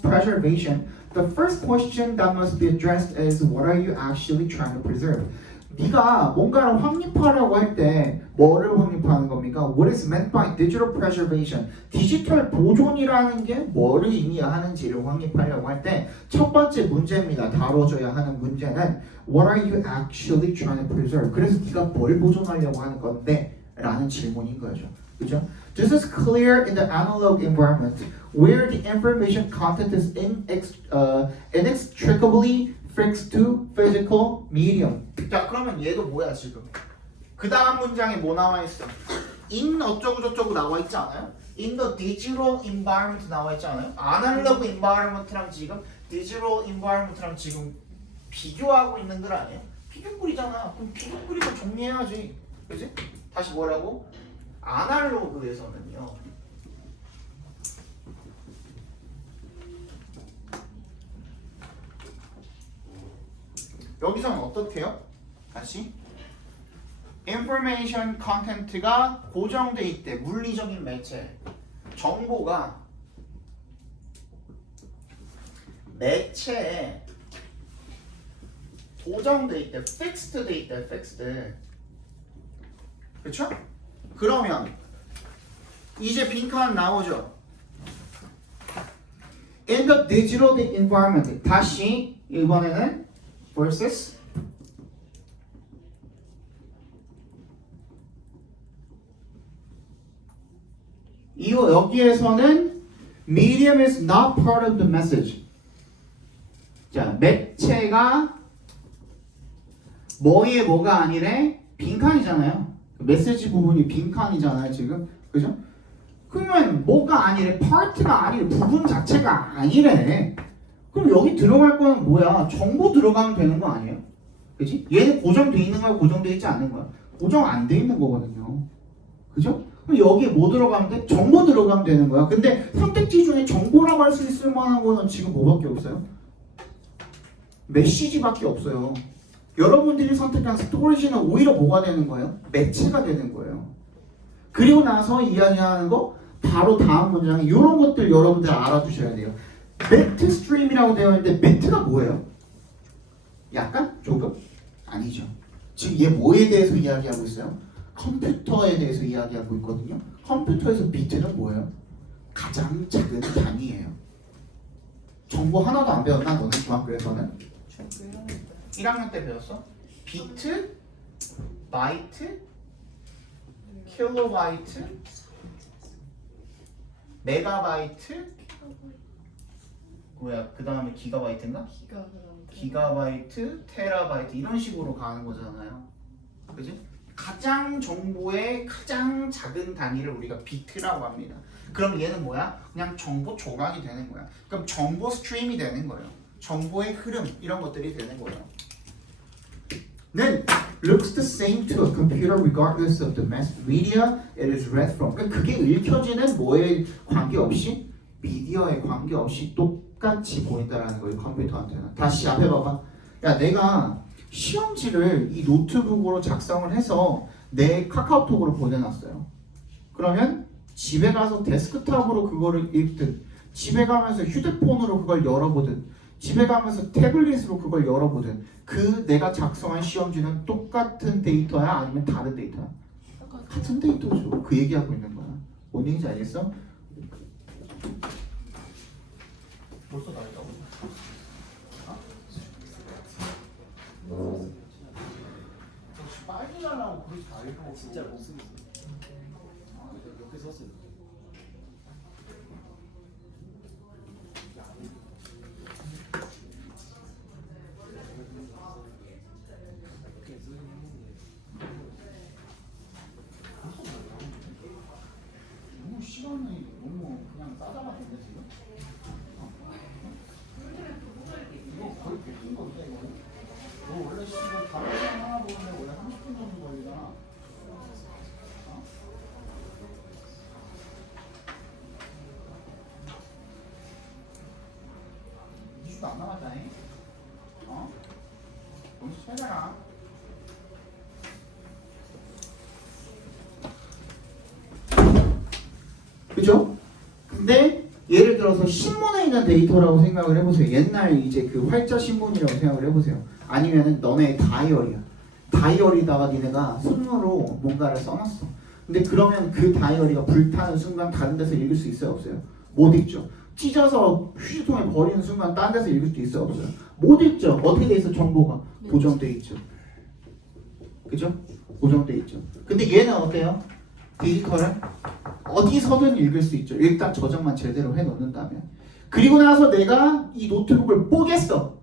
preservation, the first question that must be addressed is what are you actually trying to preserve? 네가 뭔가를 확립하려고 할 때 뭐를 확립하는 겁니까? What is meant by digital preservation? 디지털 보존이라는 게 뭐를 의미하는지를 확립하려고 할 때 첫 번째 문제입니다. 다뤄줘야 하는 문제는 What are you actually trying to preserve? 그래서 네가 뭘 보존하려고 하는 건데? 라는 질문인 거죠. 그죠? This is clear in the analog environment where the information content is inextricably fixed to physical medium. 자, 그러면 얘도 뭐야 지금? 그 다음 문장에 뭐 나와 있어? In 어쩌고 저쩌고 나와 있지 않아요? In the digital environment 나와 있지 않아요? 아날로그 environment랑 지금 digital environment랑 지금 비교하고 있는 글 아니에요? 비교글이잖아. 그럼 비교글이면 정리해야지. 그지? 다시 뭐라고? 아날로그에서는요. 여기서는 어떻게 해요? 다시 information content가 고정돼 있대. 물리적인 매체 정보가 매체에 고정돼 있대. fixed 돼 있대. fixed. 그렇죠? 그러면 이제 빈칸 나오죠. In the digital environment. 다시 이번에는 versus 이거 여기에서는 medium is not part of the message. 자, 매체가 뭐에 뭐가 아니래? 빈칸이잖아요. 메시지 부분이 빈칸이잖아요, 지금. 그죠? 그러면 뭐가 아니래? 파트가 아니래. 부분 자체가 아니래. 그럼 여기 들어갈 거는 뭐야? 정보 들어가면 되는 거 아니에요? 그지? 얘는 고정돼 있는 거야, 고정돼 있지 않는 거야? 고정 안 돼 있는 거거든요. 그죠? 그럼 여기에 뭐 들어가면 돼? 정보 들어가면 되는 거야. 근데 선택지 중에 정보라고 할 수 있을 만한 거는 지금 뭐밖에 없어요? 메시지밖에 없어요. 여러분들이 선택한 스토리지는 오히려 뭐가 되는 거예요? 매체가 되는 거예요. 그리고 나서 이야기하는 거 바로 다음 문장에 이런 것들 여러분들 알아두셔야 돼요. 매트 스트림이라고 되어 있는데 매트가 뭐예요? 약간? 조금? 아니죠. 지금 얘 뭐에 대해서 이야기하고 있어요? 컴퓨터에 대해서 이야기하고 있거든요. 컴퓨터에서 비트는 뭐예요? 가장 작은 단위예요. 정보 하나도 안 배웠나? 너는 중학교에서는? 1학년 때 배웠어? 비트, 바이트, 킬로바이트, 메가바이트, 뭐야? 그 다음에 기가바이트인가? 기가바이트, 테라바이트 이런 식으로 가는 거잖아요. 그지? 가장 정보의 가장 작은 단위를 우리가 비트라고 합니다. 그럼 얘는 뭐야? 그냥 정보 조각이 되는 거야. 그럼 정보 스트림이 되는 거예요. 정보의 흐름 이런 것들이 되는 거예요. Then looks the same to a computer regardless of the mass media it is read from. 그러니까 그게 읽혀지는 뭐에 관계없이 미디어에 관계없이 똑같이 보인다라는 거예요. 컴퓨터한테는. 다시 앞에 봐봐. 야, 내가 시험지를 이 노트북으로 작성을 해서 내 카카오톡으로 보내놨어요. 그러면 집에 가서 데스크탑으로 그거를 읽든 집에 가면서 휴대폰으로 그걸 열어보든 집에 가면서 태블릿으로 그걸 열어보든 그 내가 작성한 시험지는 똑같은 데이터야? 아니면 다른 데이터야? 같은 데이터죠. 그 얘기하고 있는 거야. 뭔 얘기인지 알겠어? 벌써 다 했다고? 빨리 가려고 그렇게 다 읽고 진짜 못 쓰겠어. 옆에 섰어요. 너무 시간이 너무 그냥 싸잡았는데 지금? 이거 거의 100분 건데 이거? 너 원래 시간 다른 시간 하나 보는데 원래 30분 정도 걸리잖아. 어? 20도 안 남았다잉? 어? 정신 차려라. 그죠? 근데 예를 들어서 신문에 있는 데이터라고 생각을 해보세요. 옛날 이제 그 활자 신문이라고 생각을 해보세요. 아니면은 너네 다이어리야. 다이어리다가 니네가 손으로 뭔가를 써놨어. 근데 그러면 그 다이어리가 불타는 순간 다른 데서 읽을 수 있어요, 없어요? 못 읽죠. 찢어서 휴지통에 버리는 순간 다른 데서 읽을 수 있어요, 없어요? 못 읽죠. 어떻게 돼 있어? 정보가 고정돼 있죠. 그죠? 고정돼 있죠. 근데 얘는 어때요? 디지털은 어디서든 읽을 수 있죠. 일단 저장만 제대로 해놓는다면. 그리고 나서 내가 이 노트북을 뽀겠어.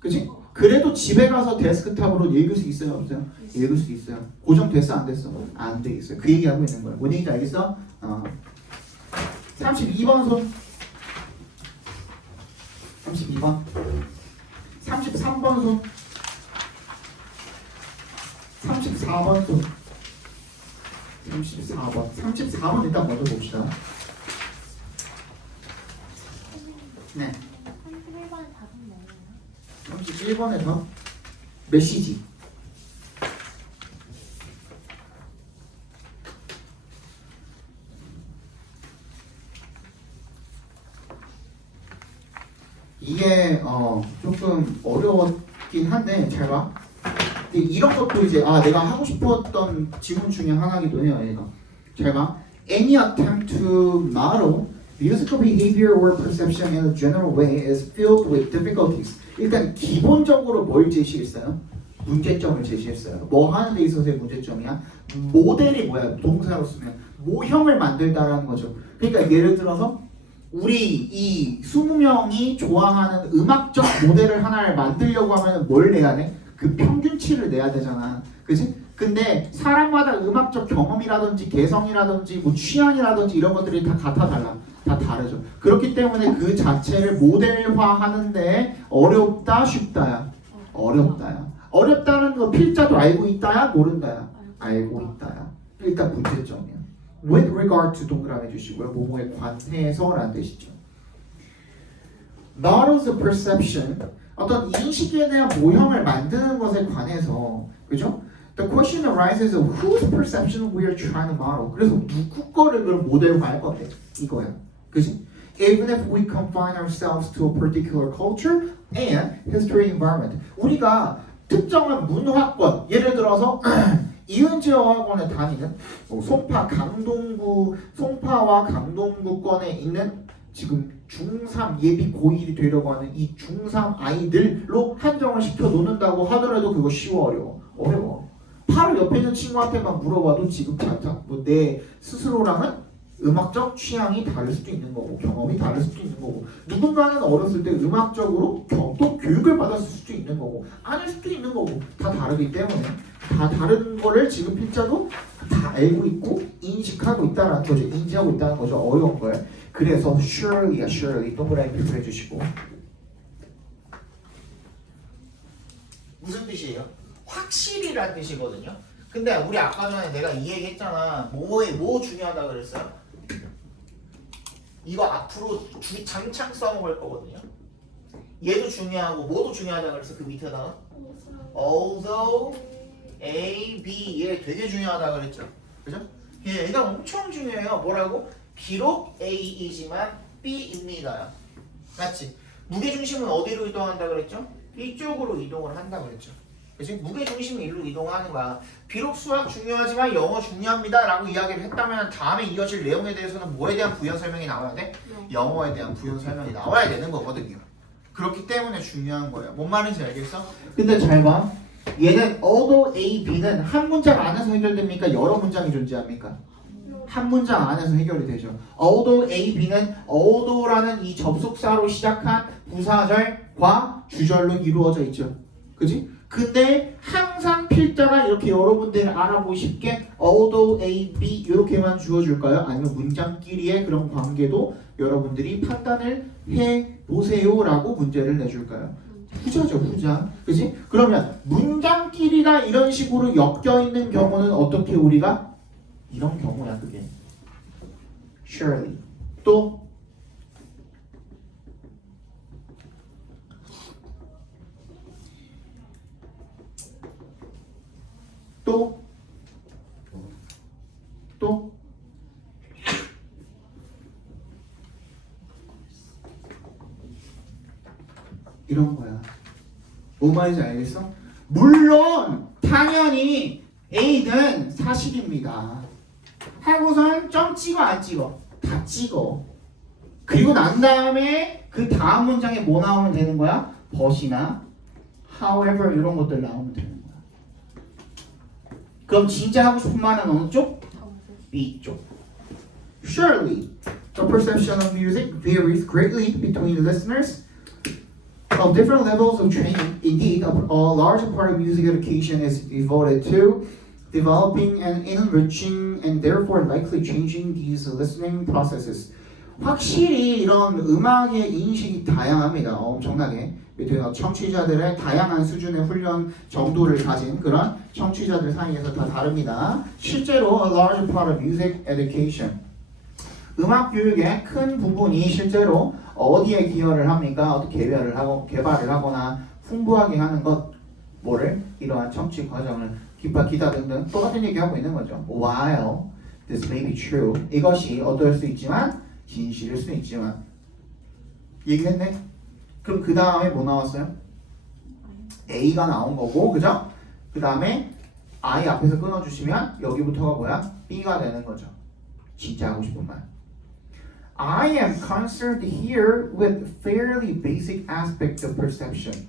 그치? 그래도 집에 가서 데스크탑으로 읽을 수 있어요, 없어요? 읽을 수 있어요. 고정됐어, 안 됐어? 안 돼 있어요. 그 얘기하고 있는 거예요. 뭔 얘기인지 알겠어? 32번 손. 32번. 33번 손. 34번 손. 34번. 34번 일단 먼저 봅시다. 네. 31번에 답은 뭐예요? 31번에서 메시지. 이게 조금 어려웠긴 한데 잘 봐. 근데 이런 것도 이제 내가 하고 싶었던 지문 중에 하나기도 해요. 얘가 잘 봐. Any attempt to model musical behavior or perception in a general way is filled with difficulties. 일단 기본적으로 뭘 제시했어요? 문제점을 제시했어요. 뭐 하는 데 있어서의 문제점이야? 모델이 뭐야? 동사로 쓰면 모형을 만들다라는 거죠. 그러니까 예를 들어서 우리 이 20명이 좋아하는 음악적 모델을 하나를 만들려고 하면 뭘 내야 돼? 그 평균치를 내야 되잖아. 그치? 근데 사람마다 음악적 경험이라든지 개성이라든지 뭐 취향이라든지 이런 것들이 다 같아 달라. 다 다르죠. 그렇기 때문에 그 자체를 모델화하는데 어렵다 쉽다야? 어렵다야. 어렵다는 거 필자도 알고 있다야 모른다야? 알고 있다야. 일단 문제점이야. With regard to 동그라미 주시고요. 뭐뭐에 관해서라는 뜻이죠. Models of perception, 어떤 인식에 대한 모형을 만드는 것에 관해서, 그죠? The question arises of whose perception we are trying to model. 그래서 누구 거를 그럼 모델화할 건데 이거야, 그지? Even if we confine ourselves to a particular culture and history environment. 우리가 특정한 문화권, 예를 들어서 이은지어학원에 다니는 송파와 강동구권에 있는 지금 중3 예비 고1이 되려고 하는 이 중3 아이들로 한정을 시켜 놓는다고 하더라도 그거 쉬워 어려워. 바로 옆에 있는 친구한테만 물어봐도 지금 내 스스로랑은 음악적 취향이 다를 수도 있는 거고 경험이 다를 수도 있는 거고 누군가는 어렸을 때 음악적으로 또 교육을 받았을 수도 있는 거고 아닐 수도 있는 거고 다 다르기 때문에 다 다른 거를 지금 필자도 다 알고 있고 인식하고 있다는 거죠. 인지하고 있다는 거죠. 어려운 걸. 그래서 surely 동그라미 표시해 주시고 무슨 뜻이에요? 확실히란 뜻이거든요. 근데 우리 아까 전에 내가 이 얘기 했잖아. 뭐 중요하다 그랬어요? 이거 앞으로 장창 써먹을 거거든요. 얘도 중요하고 뭐도 중요하다 그랬어. 그 밑에다가 although A, B 얘 되게 중요하다 그랬죠. 그죠? 얘가 엄청 중요해요. 뭐라고? 비록 A이지만 B입니다. 맞지? 무게중심은 어디로 이동한다 그랬죠? 이쪽으로 이동을 한다 그랬죠. 그치? 무게중심은 일로 이동하는 거야. 비록 수학 중요하지만 영어 중요합니다 라고 이야기를 했다면 다음에 이어질 내용에 대해서는 뭐에 대한 부연 설명이 나와야 돼? 영어에 대한 부연 설명이 나와야 되는 거거든요. 그렇기 때문에 중요한 거예요. 뭔 말인지 알겠어? 근데 잘 봐. 얘는 although A, B는 한 문장 안에서 해결됩니까? 여러 문장이 존재합니까? 한 문장 안에서 해결이 되죠. although A, B는 although라는 이 접속사로 시작한 부사절과 주절로 이루어져 있죠. 그지? 근데 항상 필자가 이렇게 여러분들 알아보기 쉽게 although A, B 이렇게만 주어줄까요? 아니면 문장끼리의 그런 관계도 여러분들이 판단을 해보세요라고 문제를 내줄까요? 후자죠, 후자. 그지? 그러면 문장끼리가 이런 식으로 엮여있는 경우는 어떻게 우리가? 이런 경우야, 그게. surely. 또 이런 거야. 뭔 말인지 알겠어? 물론 당연히 A는 사실입니다. 하고선 점 찍어 안 찍어? 다 찍어. 그리고 난 다음에 그 다음 문장에 뭐 나오면 되는 거야? but이나 however 이런 것들 나오면 되는 거야. 그럼 진짜 하고 싶은 말은 어느 쪽? B 쪽. Surely, the perception of music varies greatly between listeners of different levels of training. Indeed, a large part of music education is devoted to developing and enriching and therefore likely changing these listening processes. 확실히 이런 음악의 인식이 다양합니다. 엄청나게. 청취자들의 다양한 수준의 훈련 정도를 가진 그런 청취자들 사이에서 다 다릅니다. 실제로 a large part of music education. 음악 교육의 큰 부분이 실제로 어디에 기여를 합니까? 어떻게 개발을 하거나 풍부하게 하는 것, 뭐를? 이러한 청취 과정을 기타 등등 똑같은 얘기하고 있는 거죠. While this may be true, 이것이 어떨 수 있지만 진실일 수 있지만 얘기했네? 그럼 그 다음에 뭐 나왔어요? A가 나온 거고, 그죠? 그 다음에 I 앞에서 끊어주시면 여기부터가 뭐야? B가 되는 거죠. 진짜 하고 싶은 말. I am concerned here with fairly basic aspect of perception.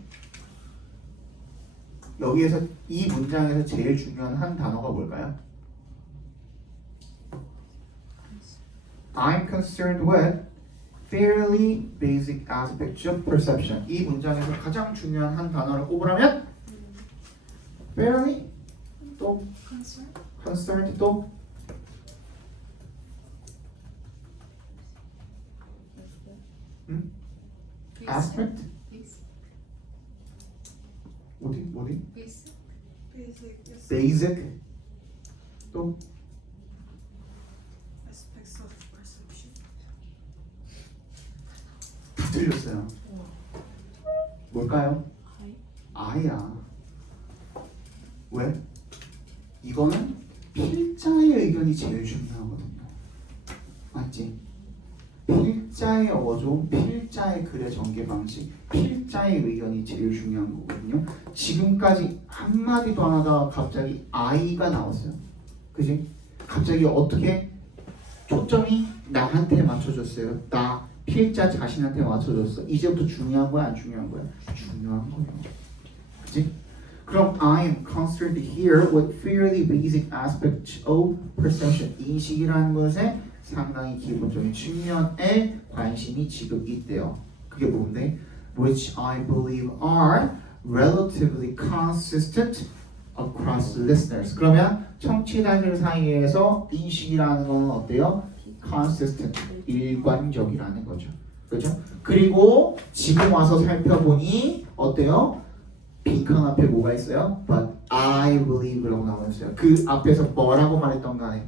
여기에서 이 문장에서 제일 중요한 한 단어가 뭘까요? I'm concerned with fairly basic aspects of perception. 이 문장에서 가장 중요한 한 단어를 꼽으라면 fairly 또 concerned 또 aspect 어디? basic 또 aspects of perception. 다 틀렸어요. 뭘까요? I야. 왜? 이거는 필자의 의견이 제일 중요하거든요. 맞지? 필자의 어조, 필자의 글의 전개 방식, 필자의 의견이 제일 중요한 거거든요. 지금까지 한마디도 안 하다가 갑자기 I가 나왔어요. 그지? 갑자기 어떻게 초점이 나한테 맞춰졌어요. 나 필자 자신한테 맞춰졌어. 이제부터 중요한 거야, 안 중요한 거야? 중요한 거예요. 그치? 그럼 I am concerned here with fairly basic aspects of perception. 인식이라는 것에 상당히 기본적인 측면에 관심이 지금 있대요. 그게 뭔데? Which I believe are relatively consistent across listeners. 그러면 청취자들 사이에서 인식이라는 건 어때요? consistent, 일관적이라는 거죠. 그렇죠? 그리고 지금 와서 살펴보니 어때요? 빈칸 앞에 뭐가 있어요? But I believe라고 나와 있어요. 그 앞에서 뭐라고 말했던 간에,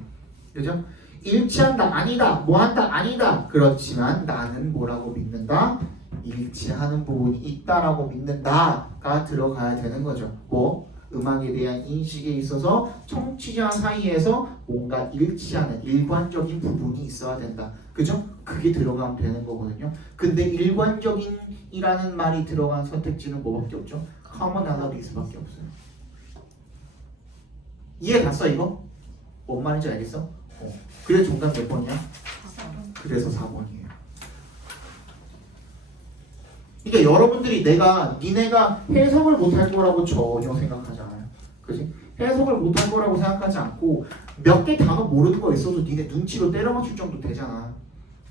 그렇죠? 일치한다, 아니다, 뭐한다, 아니다. 그렇지만 나는 뭐라고 믿는다? 일치하는 부분이 있다라고 믿는다가 들어가야 되는 거죠. 뭐? 음악에 대한 인식에 있어서 청취자 사이에서 뭔가 일치하는 일관적인 부분이 있어야 된다. 그죠? 그게 들어가면 되는 거거든요. 근데 일관적인이라는 말이 들어간 선택지는 뭐밖에 없죠? commonalitys밖에 없어요. 이해 갔어 이거? 뭔 말인지 알겠어? 그래서 정답 몇 번이야? 4번. 그래서 4번이에요. 그러니까 여러분들이 니네가 해석을 못할 거라고 전혀 생각하지 않아요. 그지? 해석을 못할 거라고 생각하지 않고 몇 개 단어 모르는 거 있어도 니네 눈치로 때려 맞출 정도 되잖아.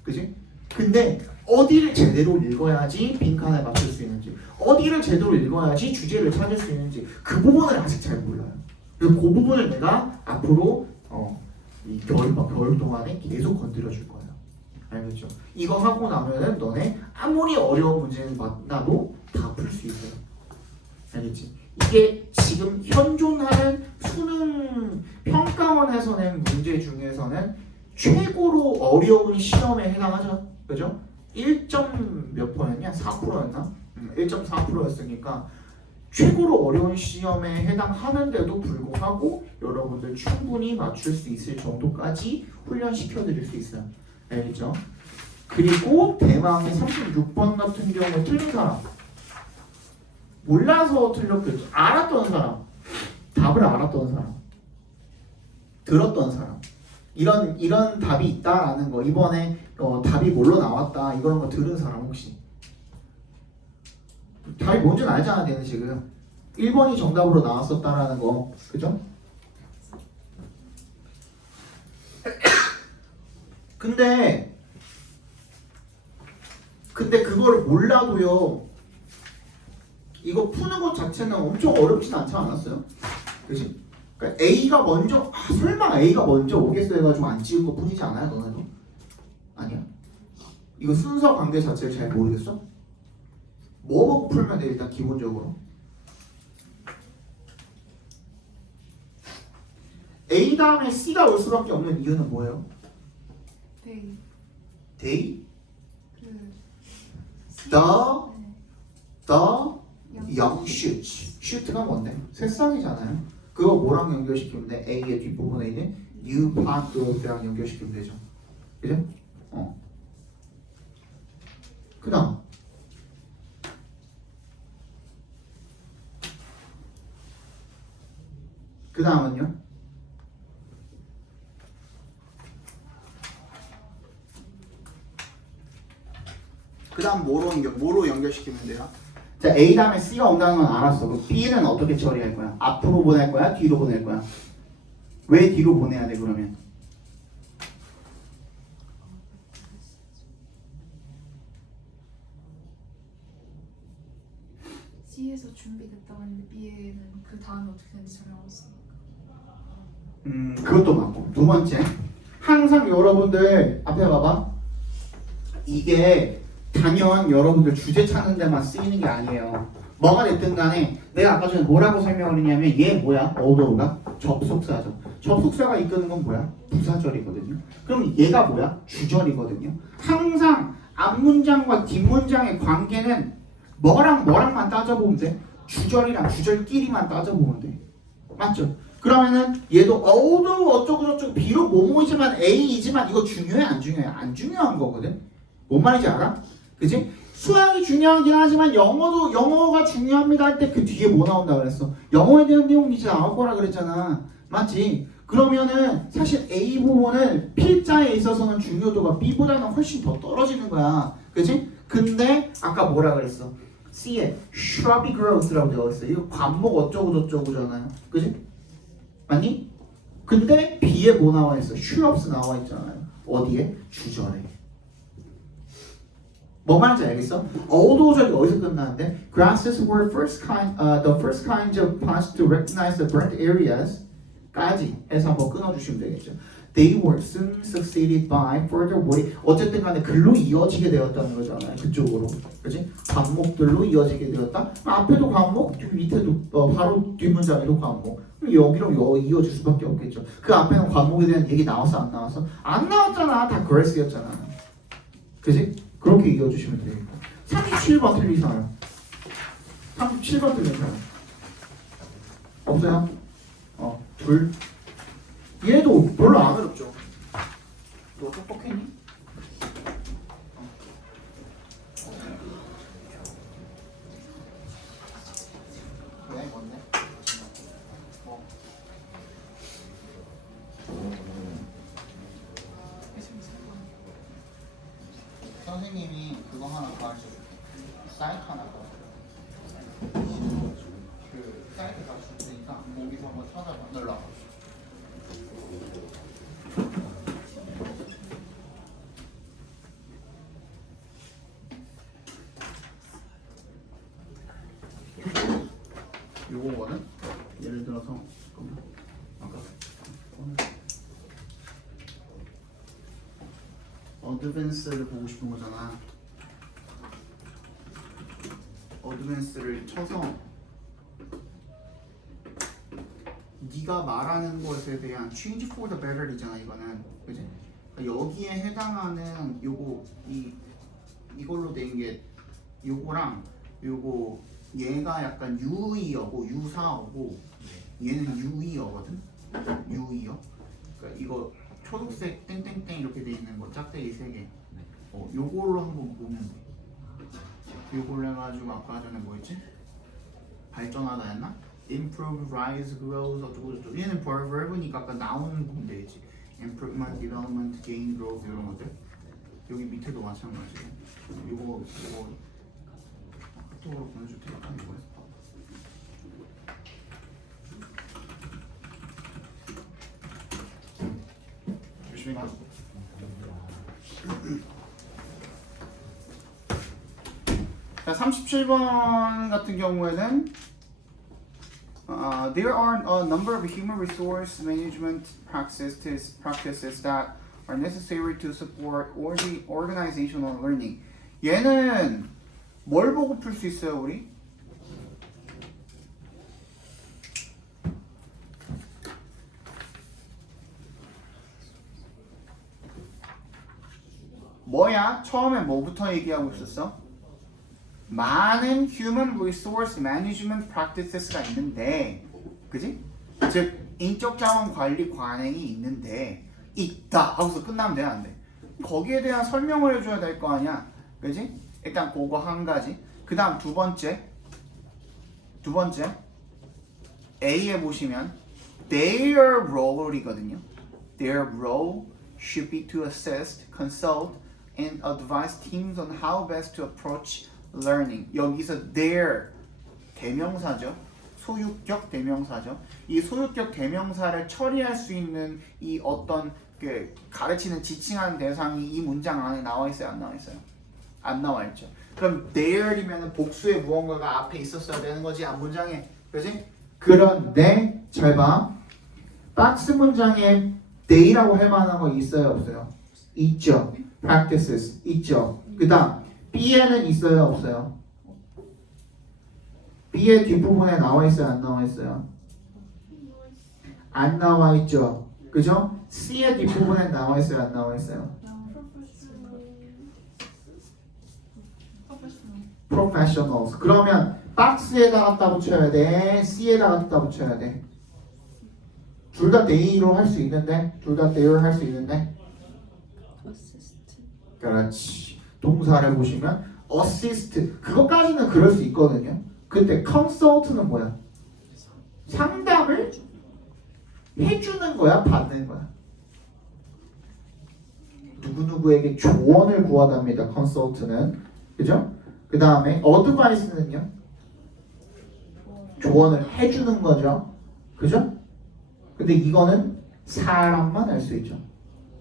그지? 근데 어디를 제대로 읽어야지 빈칸에 맞출 수 있는지, 어디를 제대로 읽어야지 주제를 찾을 수 있는지 그 부분을 아직 잘 몰라요. 그래서 그 부분을 내가 앞으로 이 겨울 동안에 계속 건드려 줄 거예요. 알겠죠? 이거 하고 나면은 너네 아무리 어려운 문제를 만나도 다 풀 수 있어요. 알겠지? 이게 지금 현존하는 수능 평가원에서 낸 문제 중에서는 최고로 어려운 시험에 해당하죠. 그죠? 1점 몇 %였냐? 4%였나? 1.4%였으니까 최고로 어려운 시험에 해당하는데도 불구하고 여러분들 충분히 맞출 수 있을 정도까지 훈련시켜 드릴 수 있어요. 알겠죠? 그리고 대망의 36번 같은 경우 틀린 사람 몰라서 틀렸겠죠. 알았던 사람, 답을 알았던 사람, 들었던 사람, 이런 답이 있다라는 거, 이번에 답이 뭘로 나왔다 이런 거 들은 사람 혹시 답이 뭔지는 알잖아. 얘는 지금 1번이 정답으로 나왔었다라는 거, 그죠? 근데 그거를 몰라도요, 이거 푸는 것 자체는 엄청 어렵진 않지 않았어요? 그치? 그러니까 A가 먼저, 설마 A가 먼저 오겠어 해가지고 안 찍은 것 뿐이지 않아요, 너네도? 아니야? 이거 순서 관계 자체를 잘 모르겠어? 뭐 보고 풀면 돼, 일단 기본적으로? A 다음에 C가 올 수밖에 없는 이유는 뭐예요? 데이 They, 그 the, 네. the young shoots. shoot가 뭔데? 새싹이잖아요. 그거 뭐랑 연결시키면 돼? A의 뒷부분에 있는 new part growth랑 연결시키면 되죠. 그죠? 그 다음 그 다음은요? 그 다음 뭐로 연결시키면 돼요? 자, A 다음에 C가 온다는 건 알았어. 그럼 B는 어떻게 처리할 거야? 앞으로 보낼 거야? 뒤로 보낼 거야? 왜 뒤로 보내야 돼 그러면? C에서 준비됐다고 했는데 B에는 그 다음에 어떻게 되는지 잘 나왔으니까. 그것도 맞고. 두 번째, 항상 여러분들 앞에 봐봐. 이게 단연 여러분들 주제 찾는 데만 쓰이는 게 아니에요. 뭐가 됐든 간에 내가 아까 전에 뭐라고 설명을 했냐면 얘 뭐야? 어도가 접속사죠. 접속사가 이끄는 건 뭐야? 부사절이거든요. 그럼 얘가 뭐야? 주절이거든요. 항상 앞문장과 뒷문장의 관계는 뭐랑만 따져보면 돼? 주절이랑 주절끼리만 따져보면 돼. 맞죠? 그러면은 얘도 어도 어쩌고저쩌고 비록 뭐뭐이지만 A이지만 이거 중요해 안 중요해? 안 중요한 거거든. 뭔 말인지 알아? 그치? 수학이 중요하긴 하지만 영어가 중요합니다 할 때 그 뒤에 뭐 나온다 그랬어? 영어에 대한 내용이 이제 나올 거라 그랬잖아. 맞지? 그러면은 사실 A 부분은 필자에 있어서는 중요도가 B보다는 훨씬 더 떨어지는 거야. 그치? 근데 아까 뭐라 그랬어? C에 shrubby growth라고 되어 있어. 이거 관목 어쩌고저쩌고잖아요. 그치? 맞니? 근데 B에 뭐 나와 있어? shrubs 나와 있잖아요. 어디에? 주절에. 뭐 말인지 알겠어? 어도절이 어디서 끝나는데? Grasses were the first kinds of plants to recognize the burnt areas 까지 해서 한번 끊어주시면 되겠죠. They were soon succeeded by further way. 어쨌든 간에 글로 이어지게 되었다는 거잖아요. 그쪽으로. 그치? 관목들로 이어지게 되었다. 앞에도 관목, 밑에도 바로 뒷문장에도 관목. 여기로 이어질 수밖에 없겠죠. 그 앞에는 관목에 대한 얘기 나왔어 안 나왔어? 안 나왔잖아. 다 그레스였잖아. 그치? 그렇게 이어주시면 되겠고. 37번 틀린 사람. 37번 틀린 사람. 없어요? 둘. 얘도 별로 안 어렵죠. 너 똑똑했니? 왜? 뭔데? 뭐? 선생님이 그거 하나 가르쳐줄게. 사이트 하나 가르쳐줄게. 그 사이트 가르칠 테니까 거기서 한번 찾아봐. 놀러 와. 요거거든? 예를 들어서 아까 어드밴스를 보고 싶은 거잖아. 어드밴스를 쳐서 네가 말하는 것에 대한 change for the better이잖아. 이거는 그지? 그러니까 여기에 해당하는 요거 이걸로 된 게 요거랑 요거 얘가 약간 유의어고 유사어고 얘는 유의어거든. 유의어. 그러니까 이거 초록색 땡땡땡 이렇게 돼 있는 거 짝대기 3개. 요걸로 한번 보면 돼. 요걸로 해가지고 아까 전에 뭐였지? 발전하다 했나? improve, rise, grow 어쩌고저쩌고 얘는 verb니까 아까 나오는 문제이지. improvement, development, gain, growth 이런 것들. 여기 밑에도 마찬가지고 이거 카톡으로 보내줄 테니까 이거 해서 봐봐. 조심히 가. 자, 37번 같은 경우에는 there are a number of human resource management practices that are necessary to support organizational learning. 얘는 뭘 보고 풀 수 있어요, 우리? 뭐야? 처음에 뭐부터 얘기하고 있었어? 많은 human resource management practices가 있는데, 그지? 즉 인적 자원 관리 관행이 있는데 있다 하고서 끝나면 돼, 안 돼? 거기에 대한 설명을 해줘야 될 거 아니야, 그지? 일단 그거 한 가지. 그 다음 두 번째 A에 보시면 their role이거든요. Their role should be to assist, consult, and advise teams on how best to approach learning. 여기서 their 대명사죠. 소유격 대명사죠. 이 소유격 대명사를 처리할 수 있는 이 어떤 그 가르치는 지칭하는 대상이 이 문장 안에 나와 있어요, 안 나와 있어요? 안 나와 있죠. 그럼 there이면은 복수의 무언가가 앞에 있었어야 되는 거지, 앞 문장에, 그렇지? 그런데 잘 봐. 박스 문장에 they라고 할 만한 거 있어요, 없어요? 있죠. practices 있죠. 그다음 B에는 있어요, 없어요? B의 뒷부분에 나와 있어요, 안 나와 있어요? 안 나와 있죠. 그죠? C의 뒷부분에 나와 있어요, 안 나와 있어요? professionals. 그러면 박스에다 갖다 붙여야 돼, C에다 갖다 붙여야 돼. 둘 다 they로 할 수 있는데, 둘 다 they로 할 수 있는데. 그렇지. 동사를 보시면 assist 그것까지는 그럴 수 있거든요. 근데 consult는 뭐야? 상담을 해주는 거야, 받는 거야? 누구누구에게 조언을 구하답니다. consult는, 그죠? 그 다음에 advice는요? 조언을 해주는 거죠, 그죠? 근데 이거는 사람만 알 수 있죠.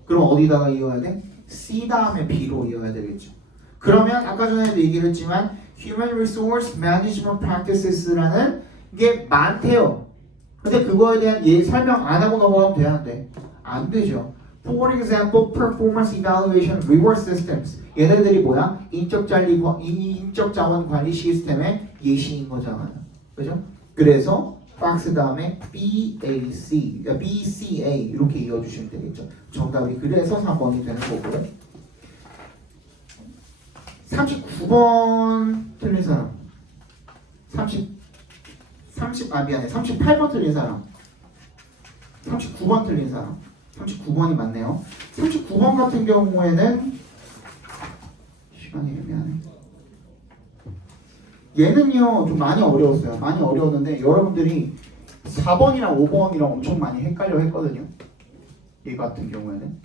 그럼 어디다가 이어야 돼? C 다음에 B로 이어야 되겠죠. 그러면 아까 전에도 얘기를 했지만 Human Resource Management Practices라는 게 많대요. 근데 그거에 대한 설명 안 하고 넘어가면 돼야 안 돼? 안 되죠. For example, Performance Evaluation Reward Systems. 얘네들이 뭐야? 인적 자원 관리 시스템의 예시인 거잖아요. 그죠? 그래서 박스 다음에 BCA 이렇게 이어주시면 되겠죠. 정답이 그래서 4번이 되는 거고요. 39번 틀린 사람. 38번 틀린 사람. 39번 틀린 사람. 39번이 맞네요. 39번 같은 경우에는 시간이 애매하네. 얘는요 좀 많이 어려웠어요. 많이 어려웠는데 여러분들이 4번이랑 5번이랑 엄청 많이 헷갈려 했거든요. 얘 같은 경우에는,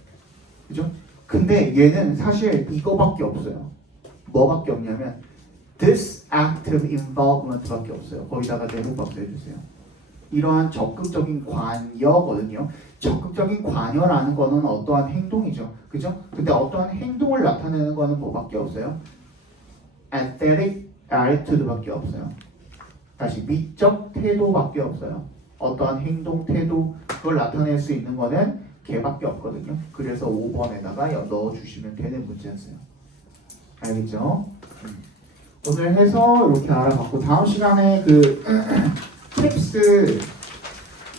그죠? 근데 얘는 사실 이거밖에 없어요. 뭐밖에 없냐면 this active involvement밖에 없어요. 거기다가 대목박수 해주세요. 이러한 적극적인 관여거든요. 적극적인 관여라는 거는 어떠한 행동이죠, 그죠? 근데 어떠한 행동을 나타내는 거는 뭐밖에 없어요? aesthetic attitude밖에 없어요. 다시 미적 태도밖에 없어요. 어떠한 행동, 태도 그걸 나타낼 수 있는 거는 걔밖에 없거든요. 그래서 5번에다가 넣어주시면 되는 문제였어요. 알겠죠? 오늘 해서 이렇게 알아봤고 다음 시간에 그 팁스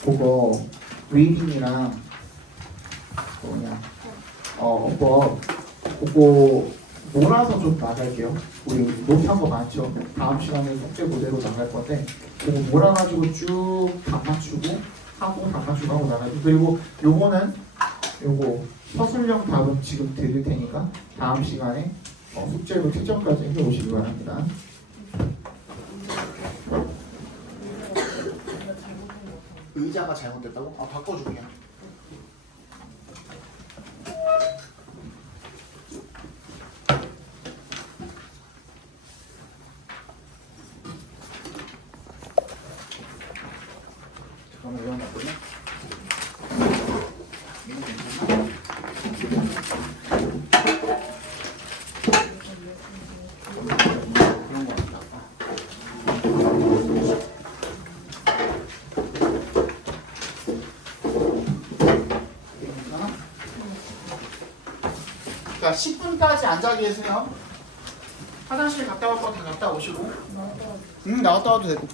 그거 리딩이랑 그거 몰아서 좀 나갈게요. 우리 못한 거 많죠. 다음 시간에 숙제 그대로 나갈 건데 그거 몰아가지고 쭉 다 맞추고 하고 다 맞추고 하고 나가죠. 그리고 요거는 요거 서술형 답은 지금 드릴 테니까 다음 시간에 숙제로 채점까지 해오시기 바랍니다. 의자가 잘못됐다고? 아 바꿔줄게. 잠깐만 이거 놔두네. 이거 괜찮나? 그런 거 같다. 괜찮아? 그러니까 10분까지 앉아 계세요. 화장실 갔다 올 거 다 갔다 오시고. 나갔다 와도 되고.